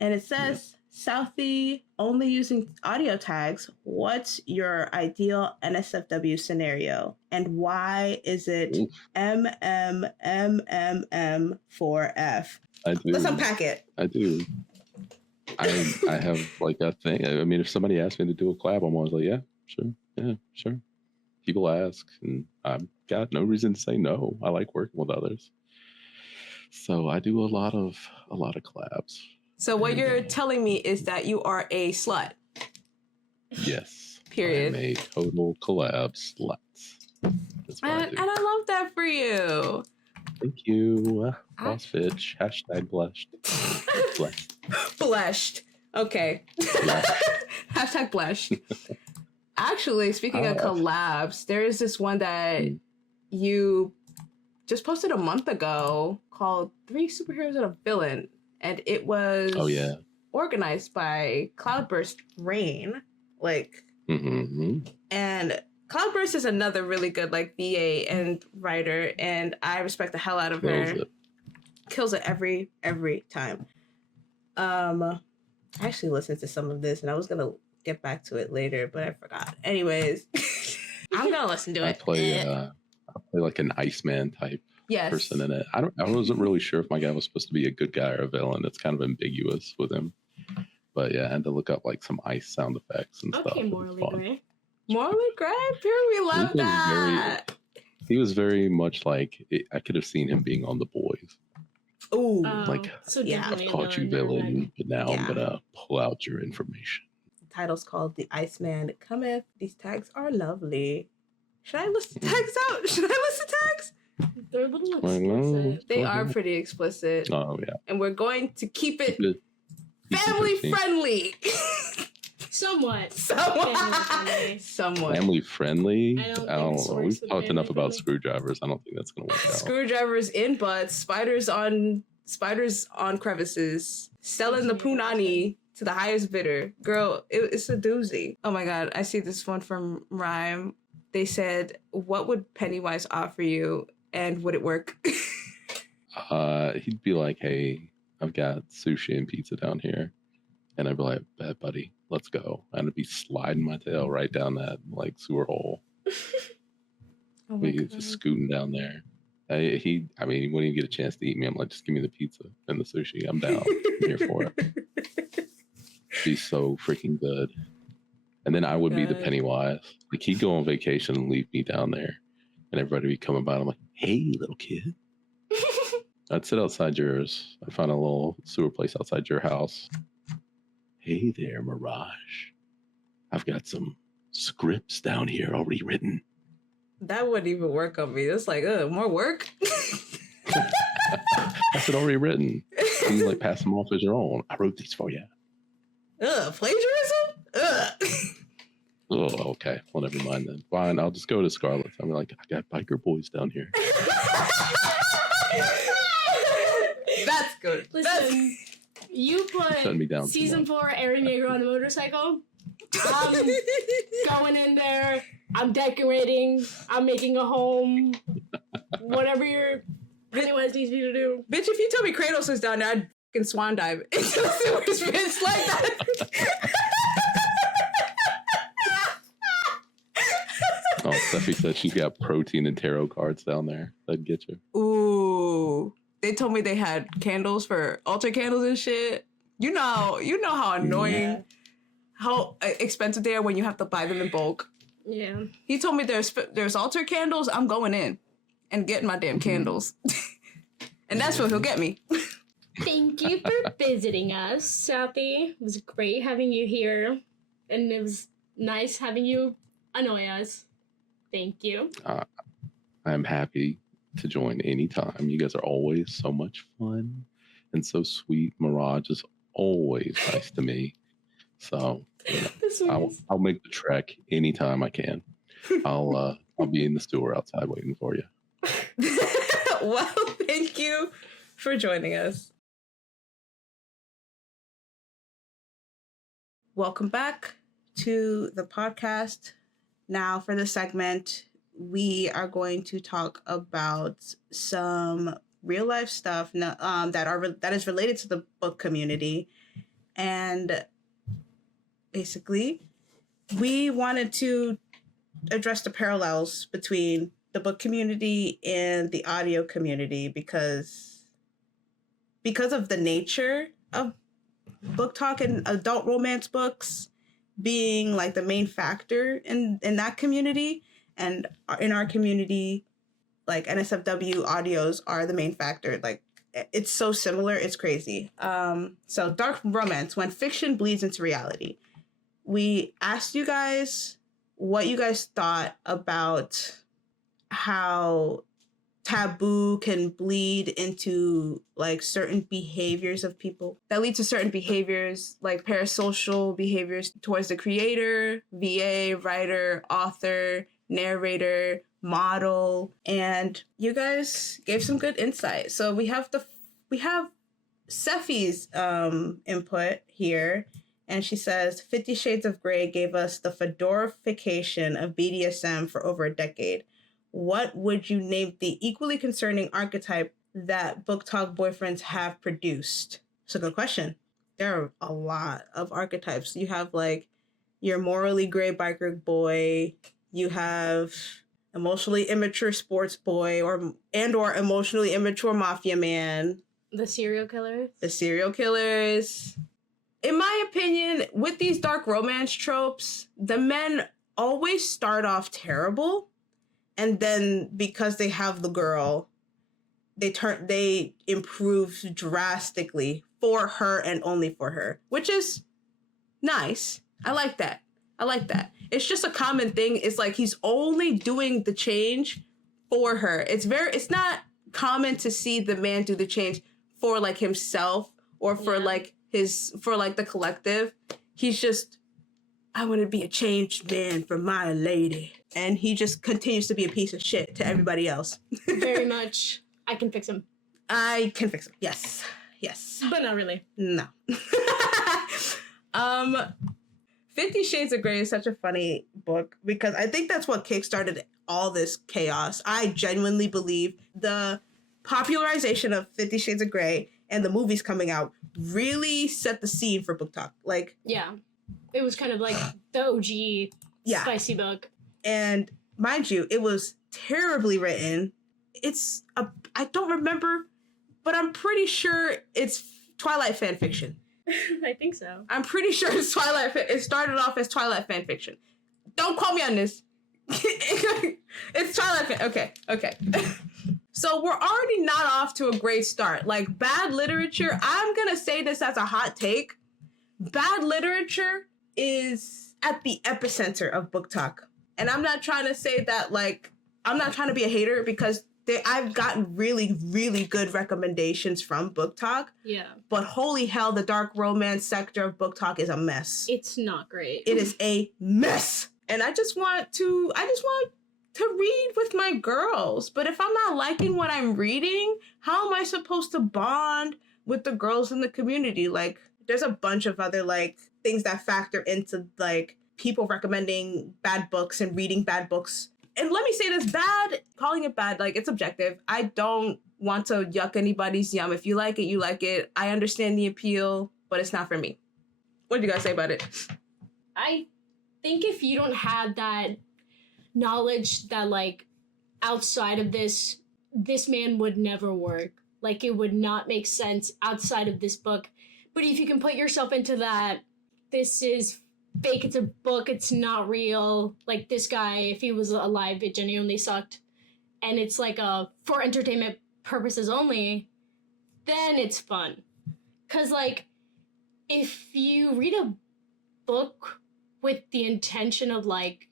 And it says, Southie, only using audio tags, what's your ideal NSFW scenario? And why is it MMMMM4F? I do. Let's unpack it. I do. I have a thing. I mean, if somebody asked me to do a collab, I'm always like, yeah, sure. People ask, and I've got no reason to say no. I like working with others. So I do a lot of collabs. So what you're telling me is that you are a slut. Yes. Period. I'm a total collab slut. That's what I do. And I love that for you. Thank you. Boss bitch. Hashtag blessed. Blessed. Blessed. Okay. Hashtag blessed. Actually, speaking of collabs, there is this one that you just posted a month ago called 3 Superheroes and a Villain. And it was organized by Cloudburst Rain. Like, and Cloudburst is another really good like VA and writer, and I respect the hell out of her. Kills it every time. I actually listened to some of this, and I was gonna get back to it later, but I forgot. Anyways, I'm gonna listen to it. I play like an Iceman type person in it. I wasn't really sure if my guy was supposed to be a good guy or a villain. It's kind of ambiguous with him. But yeah, I had to look up like some ice sound effects and stuff. Okay, Morally Gray. Morally Gray? We love that. He was very much like, I could have seen him being on The Boys. Ooh. Like, I've called you villain, but now I'm going to pull out your information. The title's called The Iceman Cometh. These tags are lovely. Should I list the tags out? Should I list the tags? They're a little explicit. They are pretty explicit. Oh, yeah. And we're going to keep it family friendly. Somewhat. Family friendly? I don't know. We've talked enough about screwdrivers. I don't think that's going to work out. Screwdrivers in butts, spiders on crevices, selling the punani to the highest bidder. Girl, it's a doozy. Oh my God. I see this one from Rhyme. They said, what would Pennywise offer you and would it work? He'd be like, hey, I've got sushi and pizza down here. And I'd be like, bet, buddy, let's go. And I'd be sliding my tail right down that like sewer hole. Just scooting down there. He wouldn't even get a chance to eat me. I'm like, just give me the pizza and the sushi. I'm down. I'm here for it. Be so freaking good. And then I would be the Pennywise. Like he'd go on vacation and leave me down there. And everybody would be coming by. And I'm like, hey, little kid. I'd sit outside yours. I'd find a little sewer place outside your house. Hey there, Mirage. I've got some scripts down here already written. That wouldn't even work on me. It's like, more work? That's it already written. You like pass them off as your own. I wrote these for you. Plagiarism? Oh, okay. Well, never mind then. Fine, I'll just go to Scarlet. I'm like, I got biker boys down here. That's good. Listen, you put season 4 Aaron Yeager on a motorcycle. I'm going in there. I'm decorating. I'm making a home. Whatever your Pennywise needs me to do. Bitch, if you tell me Kratos is down there, I'd fucking swan dive into the sewers, bitch, like that. Oh, Steffi said she's got protein and tarot cards down there. That'd get you. Ooh. They told me they had candles for altar candles and shit. You know how annoying, how expensive they are when you have to buy them in bulk. Yeah. He told me there's altar candles. I'm going in and getting my damn candles. And that's what he'll get me. Thank you for visiting us, Southie. It was great having you here. And it was nice having you annoy us. Thank you. I'm happy to join anytime. You guys are always so much fun and so sweet. Mirage is always nice to me. So I'll make the trek anytime I can. I'll be in the sewer outside waiting for you. Well, thank you for joining us. Welcome back to the podcast. Now for this segment, we are going to talk about some real life stuff that is related to the book community. And basically, we wanted to address the parallels between the book community and the audio community because of the nature of book talk and adult romance books being like the main factor in that community. And in our community, like NSFW audios are the main factor. Like it's so similar, it's crazy. So dark romance, when fiction bleeds into reality. We asked you guys what you guys thought about how taboo can bleed into like certain behaviors of people that lead to certain behaviors, like parasocial behaviors towards the creator, VA, writer, author, narrator, model. And you guys gave some good insight. So we have Seffi's input here. And she says 50 Shades of Grey gave us the fedorification of BDSM for over a decade. What would you name the equally concerning archetype that book talk boyfriends have produced? It's a good question. There are a lot of archetypes. You have like your morally gray biker boy. You have emotionally immature sports boy or emotionally immature mafia man. The serial killers. The serial killers. In my opinion, with these dark romance tropes, the men always start off terrible. And then because they have the girl, they improve drastically for her and only for her, which is nice. I like that. It's just a common thing. It's like he's only doing the change for her. It's not common to see the man do the change for like himself or for like the collective. He's just, I want to be a changed man for my lady. And he just continues to be a piece of shit to everybody else. Very much. I can fix him. I can fix him. Yes. But not really. No. 50 Shades of Grey is such a funny book because I think that's what kickstarted all this chaos. I genuinely believe the popularization of 50 Shades of Grey and the movies coming out really set the scene for book talk. Like, yeah. It was kind of like the OG spicy book. And mind you, it was terribly written. I don't remember, but I'm pretty sure it's Twilight fan fiction. I think so. I'm pretty sure it's Twilight. It started off as Twilight fan fiction. Don't quote me on this. It's Twilight fan. Okay. So we're already not off to a great start. Like bad literature, I'm going to say this as a hot take. Bad literature is at the epicenter of book talk. And I'm not trying to say that, like, I'm not trying to be a hater because I've gotten really, really good recommendations from book talk. Yeah. But holy hell, the dark romance sector of book talk is a mess. It's not great. It is a mess. And I just want to read with my girls. But if I'm not liking what I'm reading, how am I supposed to bond with the girls in the community? Like, there's a bunch of other, like, things that factor into, like, people recommending bad books and reading bad books. And let me say this, calling it bad, like, it's objective. I don't want to yuck anybody's yum. If you like it, you like it. I understand the appeal, but it's not for me. What do you guys say about it? I think if you don't have that knowledge that, like, outside of this man would never work. Like, it would not make sense outside of this book. But if you can put yourself into that, this is fake, it's a book, it's not real. Like, this guy, if he was alive, it genuinely sucked. And it's like for entertainment purposes only, then it's fun. Because, like, if you read a book with the intention of, like,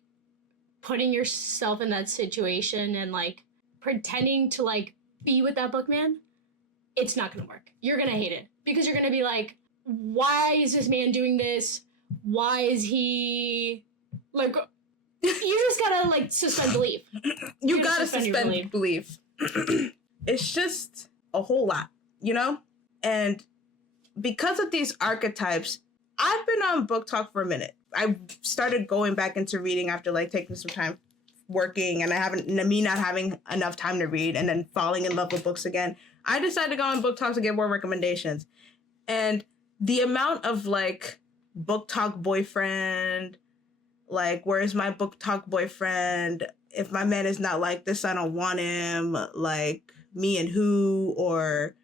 putting yourself in that situation and, like, pretending to, like, be with that book man, it's not gonna work. You're gonna hate it. Because you're gonna be like, why is this man doing this? Why is he, like, you just gotta, like, suspend belief. You gotta suspend belief. It's just a whole lot, you know? And because of these archetypes, I've been on book talk for a minute. I started going back into reading after, like, taking some time working and me not having enough time to read and then falling in love with books again. I decided to go on book talk to get more recommendations. And the amount of, like, book talk boyfriend, like, where's my book talk boyfriend? If my man is not like this, I don't want him. Like, me and who? Or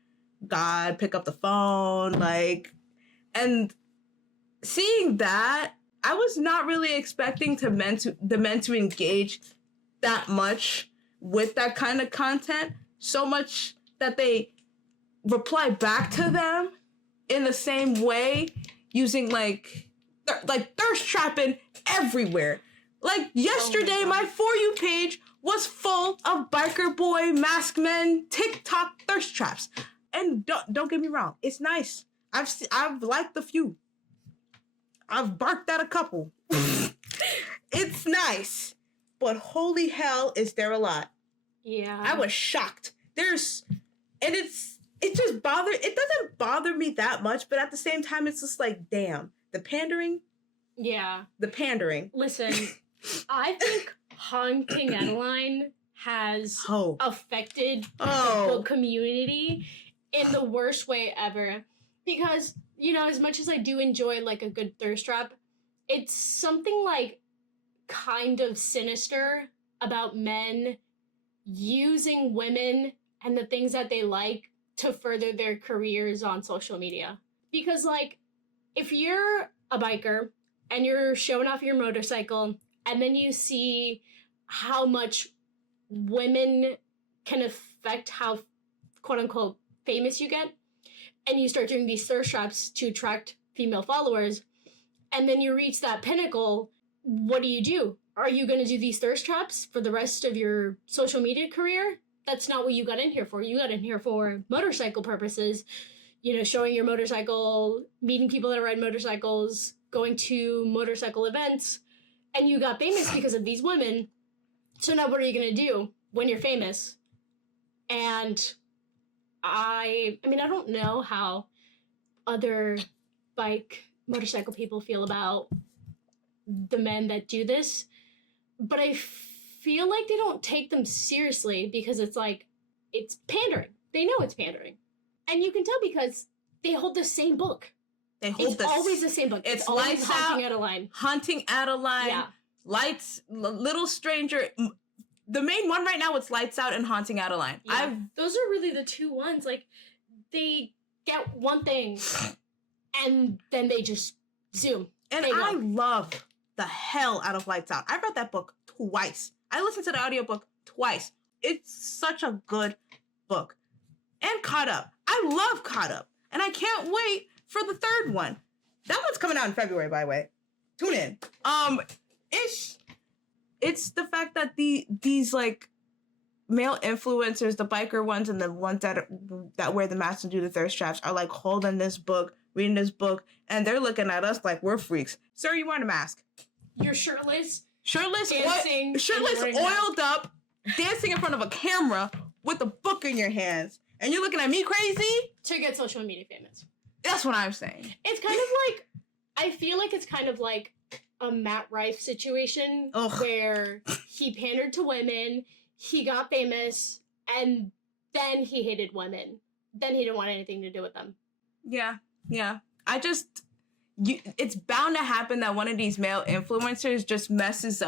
God, pick up the phone. Like, and seeing that, I was not really expecting the men to engage that much with that kind of content. So much that they reply back to them in the same way, using like thirst trapping everywhere. Like yesterday, my For You page was full of biker boy, masked men, TikTok thirst traps. And don't get me wrong, it's nice. I've liked a few. I've barked at a couple. It's nice. But holy hell, is there a lot. Yeah. I was shocked. It doesn't bother me that much, but at the same time, it's just like, damn, the pandering. Yeah. The pandering. Listen, I think Haunting Adeline has affected the book community in the worst way ever. Because, you know, as much as I do enjoy, like, a good thirst trap, it's something, like, kind of sinister about men using women and the things that they like to further their careers on social media. Because, like, if you're a biker and you're showing off your motorcycle and then you see how much women can affect how, quote-unquote, famous you get, and you start doing these thirst traps to attract female followers, and then you reach that pinnacle, what do? Are you going to do these thirst traps for the rest of your social media career? That's not what you got in here for. You got in here for motorcycle purposes, you know, showing your motorcycle, meeting people that ride motorcycles, going to motorcycle events, and you got famous because of these women. So now what are you going to do when you're famous? And I mean, I don't know how other motorcycle people feel about the men that do this, but I feel like they don't take them seriously because it's like, it's pandering. They know it's pandering. And you can tell because they hold the same book. It's always the same book. It's always Lights Haunting Out, Adeline. Haunting Adeline, Yeah. Lights, Little Stranger. The main one right now, it's Lights Out and Haunting Adeline. Yeah. Those are really the two ones. Like, they get one thing and then they just zoom. And I love the hell out of Lights Out. I read that book twice. I listened to the audiobook twice. It's such a good book. And Caught Up. I love Caught Up. And I can't wait for the third one. That one's coming out in February, by the way. Tune in. It's the fact that these like male influencers, the biker ones and the ones that wear the masks and do the thirst traps are like holding this book, reading this book, and they're looking at us like we're freaks. Sir, you wearing a mask. You're shirtless, dancing, oiled up, dancing in front of a camera with a book in your hands, and you're looking at me crazy to get social media famous. That's what I'm saying. It's kind of like, I feel like it's kind of like a Matt Rife situation where he pandered to women, he got famous, and then he hated women. Then he didn't want anything to do with them. Yeah. It's bound to happen that one of these male influencers just messes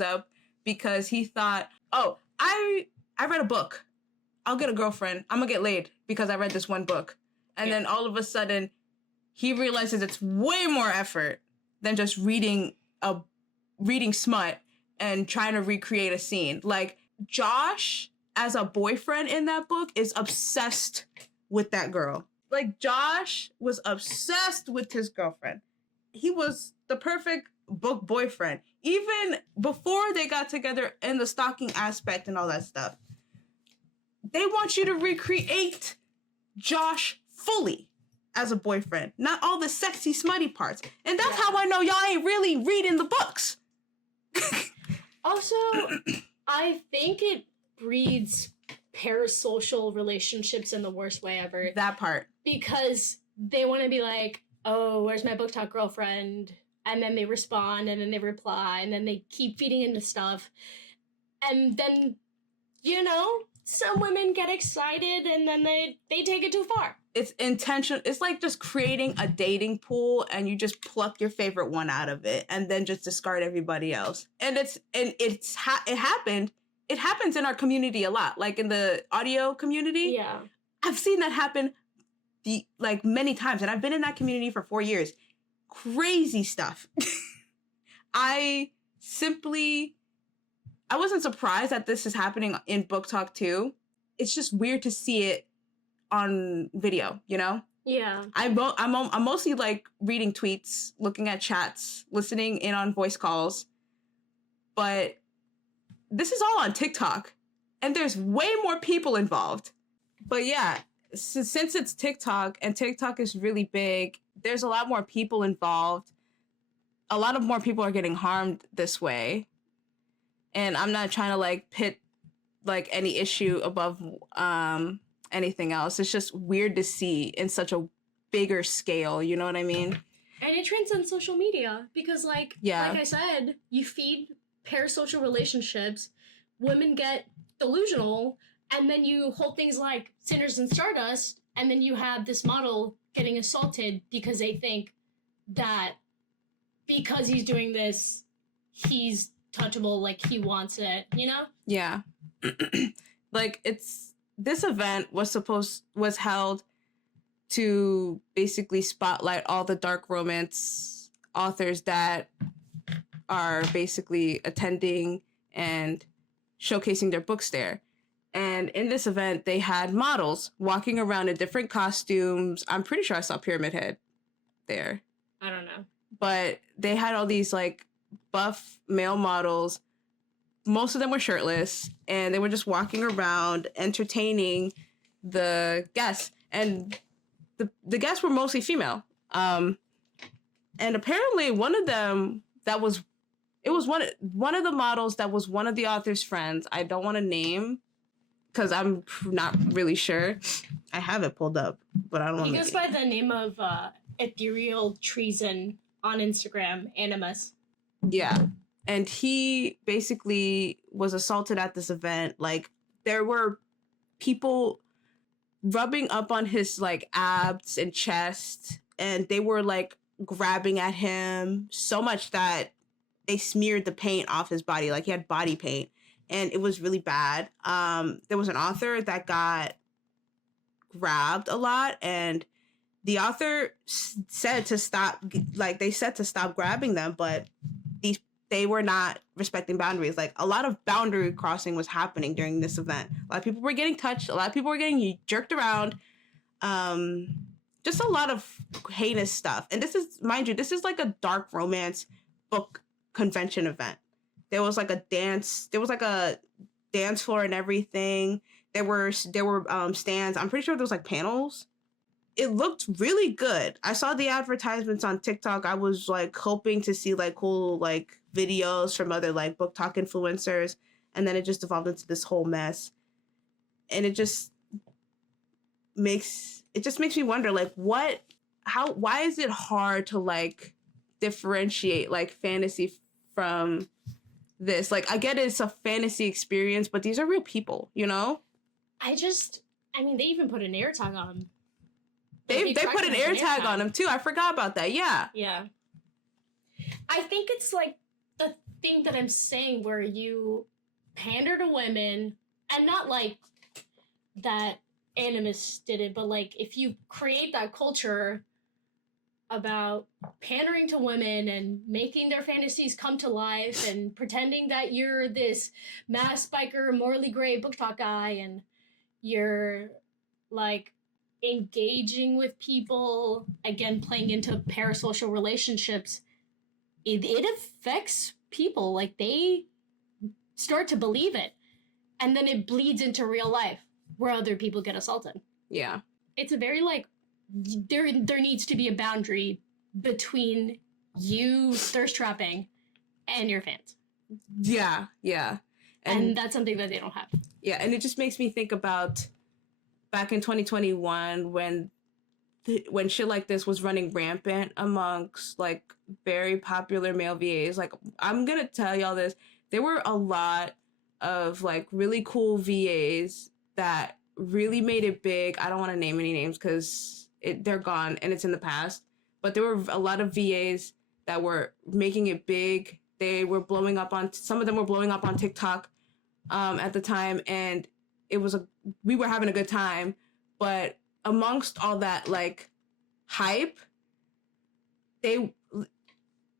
up because he thought, oh, I read a book. I'll get a girlfriend. I'm gonna get laid because I read this one book. And then all of a sudden, he realizes it's way more effort than just reading smut and trying to recreate a scene. Like, Josh, as a boyfriend in that book, is obsessed with that girl. Like, Josh was obsessed with his girlfriend. He was the perfect book boyfriend. Even before they got together in the stalking aspect and all that stuff. They want you to recreate Josh fully as a boyfriend, not all the sexy, smutty parts. And that's how I know y'all ain't really reading the books. Also, I think it breeds parasocial relationships in the worst way ever. That part. Because they want to be like, oh, where's my book talk girlfriend? And then they respond, and then they reply, and then they keep feeding into stuff. And then, you know, some women get excited, and then they take it too far. It's intentional. It's like just creating a dating pool, and you just pluck your favorite one out of it, and then just discard everybody else. And it happened. It happens in our community a lot, like in the audio community. Yeah, I've seen that happen many times, and I've been in that community for 4 years. Crazy stuff. I wasn't surprised that this is happening in Book Talk too. It's just weird to see it on video, you know? Yeah. I'm mostly like reading tweets, looking at chats, listening in on voice calls. But this is all on TikTok, and there's way more people involved. But yeah, since it's TikTok and TikTok is really big, there's a lot more people involved. A lot of more people are getting harmed this way. And I'm not trying to like pit like any issue above anything else. It's just weird to see in such a bigger scale, you know what I mean? And it transcends social media because like I said, you feed parasocial relationships, women get delusional, and then you hold things like Sinners and Stardust, and then you have this model getting assaulted because they think that because he's doing this, he's touchable, like he wants it, you know? Yeah. Like this event was held to basically spotlight all the dark romance authors that are basically attending and showcasing their books there. And in this event, they had models walking around in different costumes. I'm pretty sure I saw Pyramid Head there. I don't know. But they had all these like buff male models. Most of them were shirtless, and they were just walking around entertaining the guests. And the guests were mostly female. And apparently one of them one of the models that was one of the author's friends. I don't want to name because I'm not really sure. I have it pulled up, but I don't want to. He goes by the name of Ethereal Treason on Instagram, Animus. Yeah. And he basically was assaulted at this event. Like, there were people rubbing up on his, like, abs and chest, and they were, like, grabbing at him so much that they smeared the paint off his body. Like, he had body paint, and it was really bad. There was an author that got grabbed a lot, and the author said to stop, like, they said to stop grabbing them, but they were not respecting boundaries. Like, a lot of boundary crossing was happening during this event. A lot of people were getting touched. A lot of people were getting jerked around. Just a lot of heinous stuff. And this is, mind you, this is like a dark romance book convention event. There was like a dance floor and everything. There were stands. I'm pretty sure there was like panels. It looked really good. I saw the advertisements on TikTok. I was like hoping to see like cool like videos from other like book talk influencers, and then it just evolved into this whole mess. And it just makes me wonder like why is it hard to like differentiate like fantasy from this? Like, I get it's a fantasy experience, but these are real people, you know? I mean, they even put an air tag on them. They put an air tag on him too. I forgot about that. Yeah. Yeah. I think it's like the thing that I'm saying where you pander to women, and not like that Animus did it, but like if you create that culture about pandering to women and making their fantasies come to life and pretending that you're this mass biker, morally gray book talk guy, and you're like engaging with people, again playing into parasocial relationships, it affects people. Like, they start to believe it, and then it bleeds into real life where other people get assaulted. Yeah. It's a very like there needs to be a boundary between you thirst trapping and your fans. Yeah. And that's something that they don't have. Yeah, and it just makes me think about back in 2021 when shit like this was running rampant amongst like very popular male VAs. Like, I'm gonna tell y'all this, there were a lot of like really cool VAs that really made it big. I don't want to name any names because they're gone and it's in the past, but there were a lot of VAs that were making it big. They were blowing up on, some of them were blowing up on TikTok at the time, and we were having a good time. But amongst all that like hype, they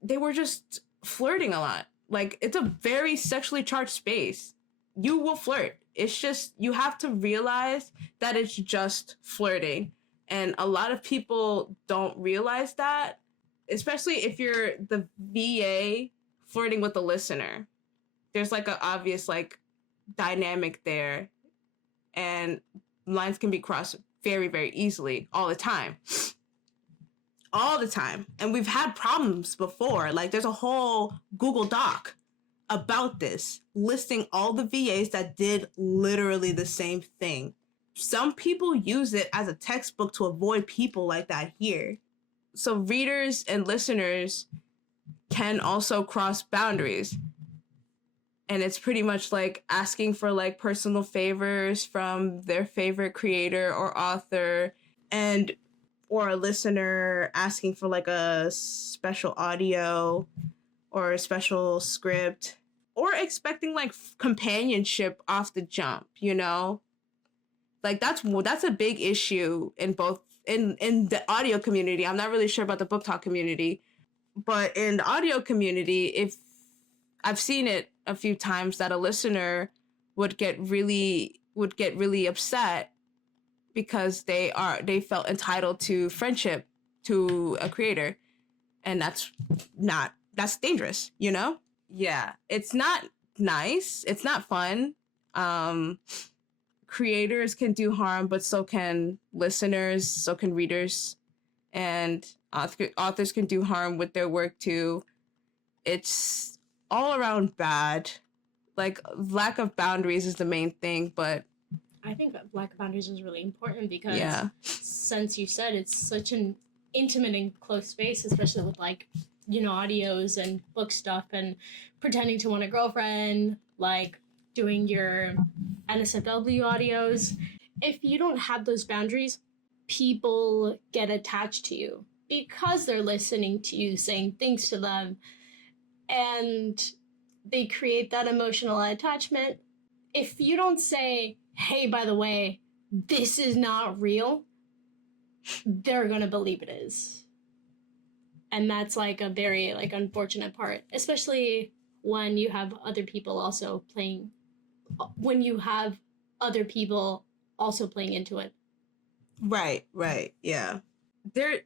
were just flirting a lot. Like, it's a very sexually charged space. You will flirt. It's just, you have to realize that it's just flirting. And a lot of people don't realize that, especially if you're the VA flirting with the listener. there's like an obvious like dynamic there, and lines can be crossed very, very easily all the time. And we've had problems before. Like there's a whole Google Doc about this, listing all the VAs that did literally the same thing. Some people use it as a textbook to avoid people like that here. So readers and listeners can also cross boundaries. And it's pretty much like asking for like personal favors from their favorite creator or author, and or a listener asking for like a special audio or a special script, or expecting like companionship off the jump, you know? Like that's a big issue in both in the audio community. I'm not really sure about the book talk community, but in the audio community, if I've seen it a few times that a listener would get really upset because they felt entitled to friendship to a creator, and that's dangerous, you know? Yeah, it's not nice. It's not fun. Creators can do harm, but so can listeners, so can readers, and authors can do harm with their work too. It's all around bad. Like, lack of boundaries is the main thing, but I think that lack of boundaries is really important because since you said it's such an intimate and close space, especially with like, you know, audios and book stuff and pretending to want a girlfriend, like doing your NSFW audios. If you don't have those boundaries, people get attached to you because they're listening to you, saying things to them, and they create that emotional attachment. If you don't say, hey, by the way, this is not real, they're gonna believe it is. And that's like a very like unfortunate part, especially when you have other people also playing into it. Right, yeah.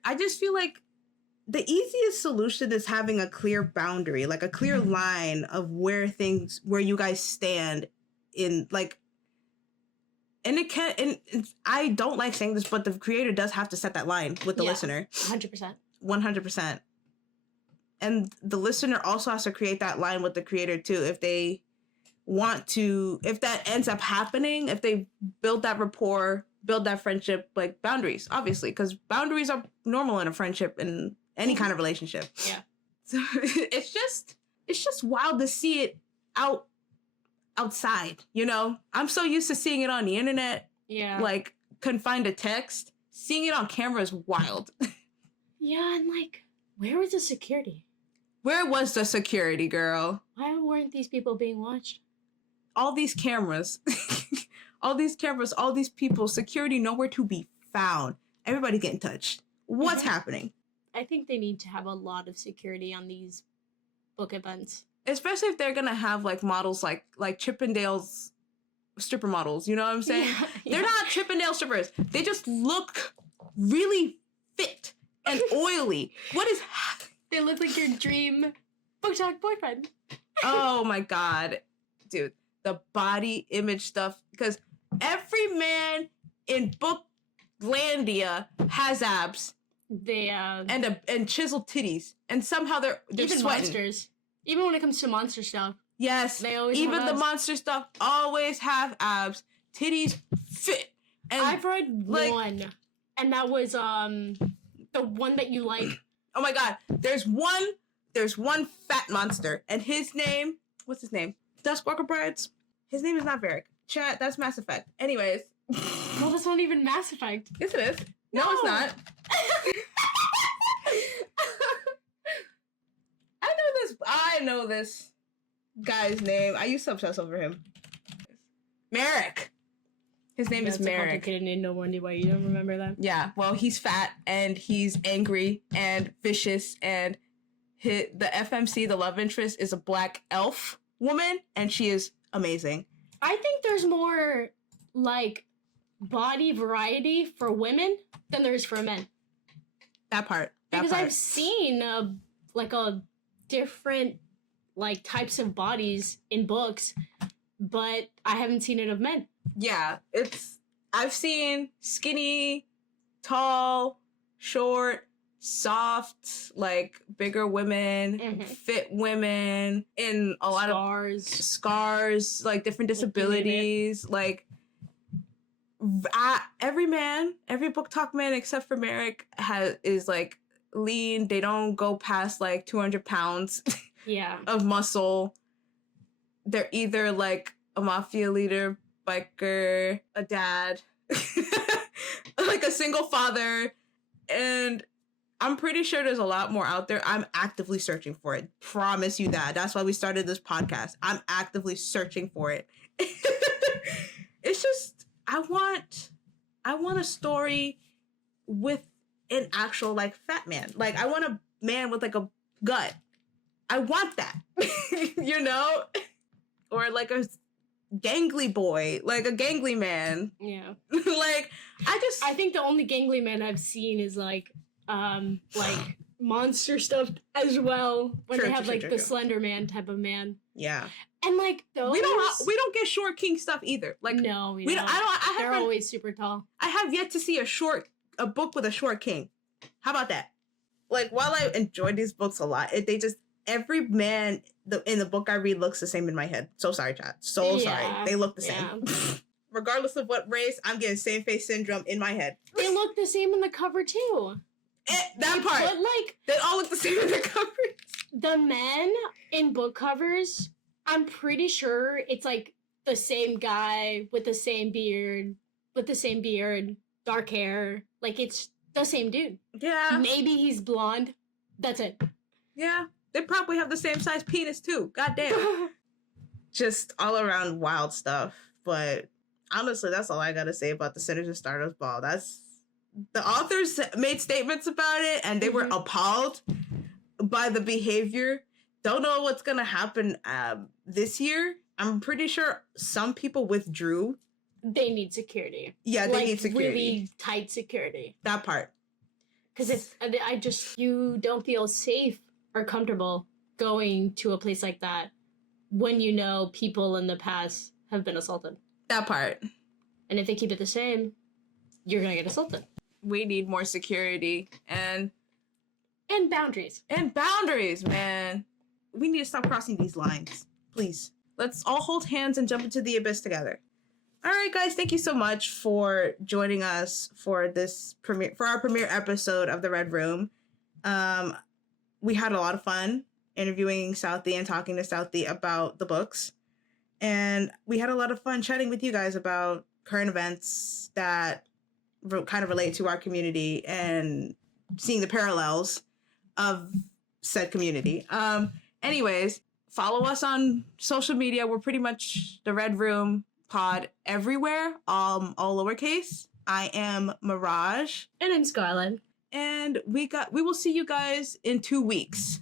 I just feel like the easiest solution is having a clear boundary, like a clear line of where you guys stand in like, and I don't like saying this, but the creator does have to set that line with the listener. 100%. And the listener also has to create that line with the creator too, if they want to, if that ends up happening, if they build that rapport, build that friendship, like boundaries, obviously, because boundaries are normal in a friendship and any kind of relationship. Yeah. So it's just wild to see it outside, you know? I'm so used to seeing it on the internet. Yeah. Like confined to text. Seeing it on camera is wild. Yeah, and like, where was the security? Where was the security, girl? Why weren't these people being watched? All these cameras. All these people, security nowhere to be found. Everybody getting touched. What's happening? I think they need to have a lot of security on these book events. Especially if they're gonna have like models like Chippendale's stripper models, you know what I'm saying? Yeah. They're not Chippendale strippers. They just look really fit and oily. What is They look like your dream book talk boyfriend. Oh my god. Dude, the body image stuff, because every man in Booklandia has abs. They and chiseled titties, and somehow they're even sweating. Monsters. Even when it comes to monster stuff. Yes, they always even have the abs. monster stuff always have abs, titties fit. And I've read one, and that was the one that you like. Oh my god, there's one fat monster, and what's his name? Duskwalker Brides. His name is not Varric. Chat, that's Mass Effect. Anyways. Well, that's not even Mass Effect. Yes, it is. No, it's not. I know this guy's name. I used to obsess over him. Merrick. His name is Merrick. Complicated name. No wonder why you don't remember that. Yeah, well, he's fat and he's angry and vicious, and the FMC, the love interest, is a black elf woman, and she is amazing. I think there's more like body variety for women than there is for men. That part. Because I've seen a different like types of bodies in books, but I haven't seen it of men. Yeah, I've seen skinny, tall, short, soft, like bigger women, fit women in a lot of scars, like different disabilities, like every book talk man except for Merrick is like lean. They don't go past like 200 pounds of muscle. They're either like a mafia leader, biker, a dad, like a single father, and I'm pretty sure there's a lot more out there. I'm actively searching for it. Promise you that. That's why we started this podcast. I'm actively searching for it. It's just I want a story with an actual like fat man. Like I want a man with like a gut. I want that. You know? Or like a gangly boy, like a gangly man. Yeah. Like I think the only gangly man I've seen is like monster stuff as well. When they have the Slender Man type of man. Yeah. And like those we don't get short king stuff either. Like no, we don't. They're always super tall. I have yet to see a book with a short king. How about that? Like while I enjoy these books a lot, every man in the book I read looks the same in my head. So sorry, chat. So sorry. They look the same. Regardless of what race, I'm getting same face syndrome in my head. They look the same in the cover too. That part. But like they all look the same in the covers. The men in book covers, I'm pretty sure it's like the same guy with the same beard, dark hair. Like it's the same dude. Yeah. Maybe he's blonde. That's it. Yeah. They probably have the same size penis too. Goddamn. Just all around wild stuff. But honestly, that's all I gotta say about the Sinners and Stardust Ball. The authors made statements about it and they were appalled by the behavior. Don't know what's gonna happen this year. I'm pretty sure some people withdrew. They need security. Yeah, they need security. Really tight security. That part. Because you don't feel safe or comfortable going to a place like that when you know people in the past have been assaulted. That part. And if they keep it the same, you're gonna get assaulted. We need more security and boundaries. And boundaries, man. We need to stop crossing these lines. Please. Let's all hold hands and jump into the abyss together. All right, guys, thank you so much for joining us for our premiere episode of The Red Room. We had a lot of fun interviewing Southie and talking to Southie about the books. And we had a lot of fun chatting with you guys about current events that kind of relate to our community and seeing the parallels of said community. Anyways, follow us on social media. We're pretty much The Red Room Pod everywhere, all lowercase. I am Mirage. And I'm Scarlet. And we will see you guys in 2 weeks.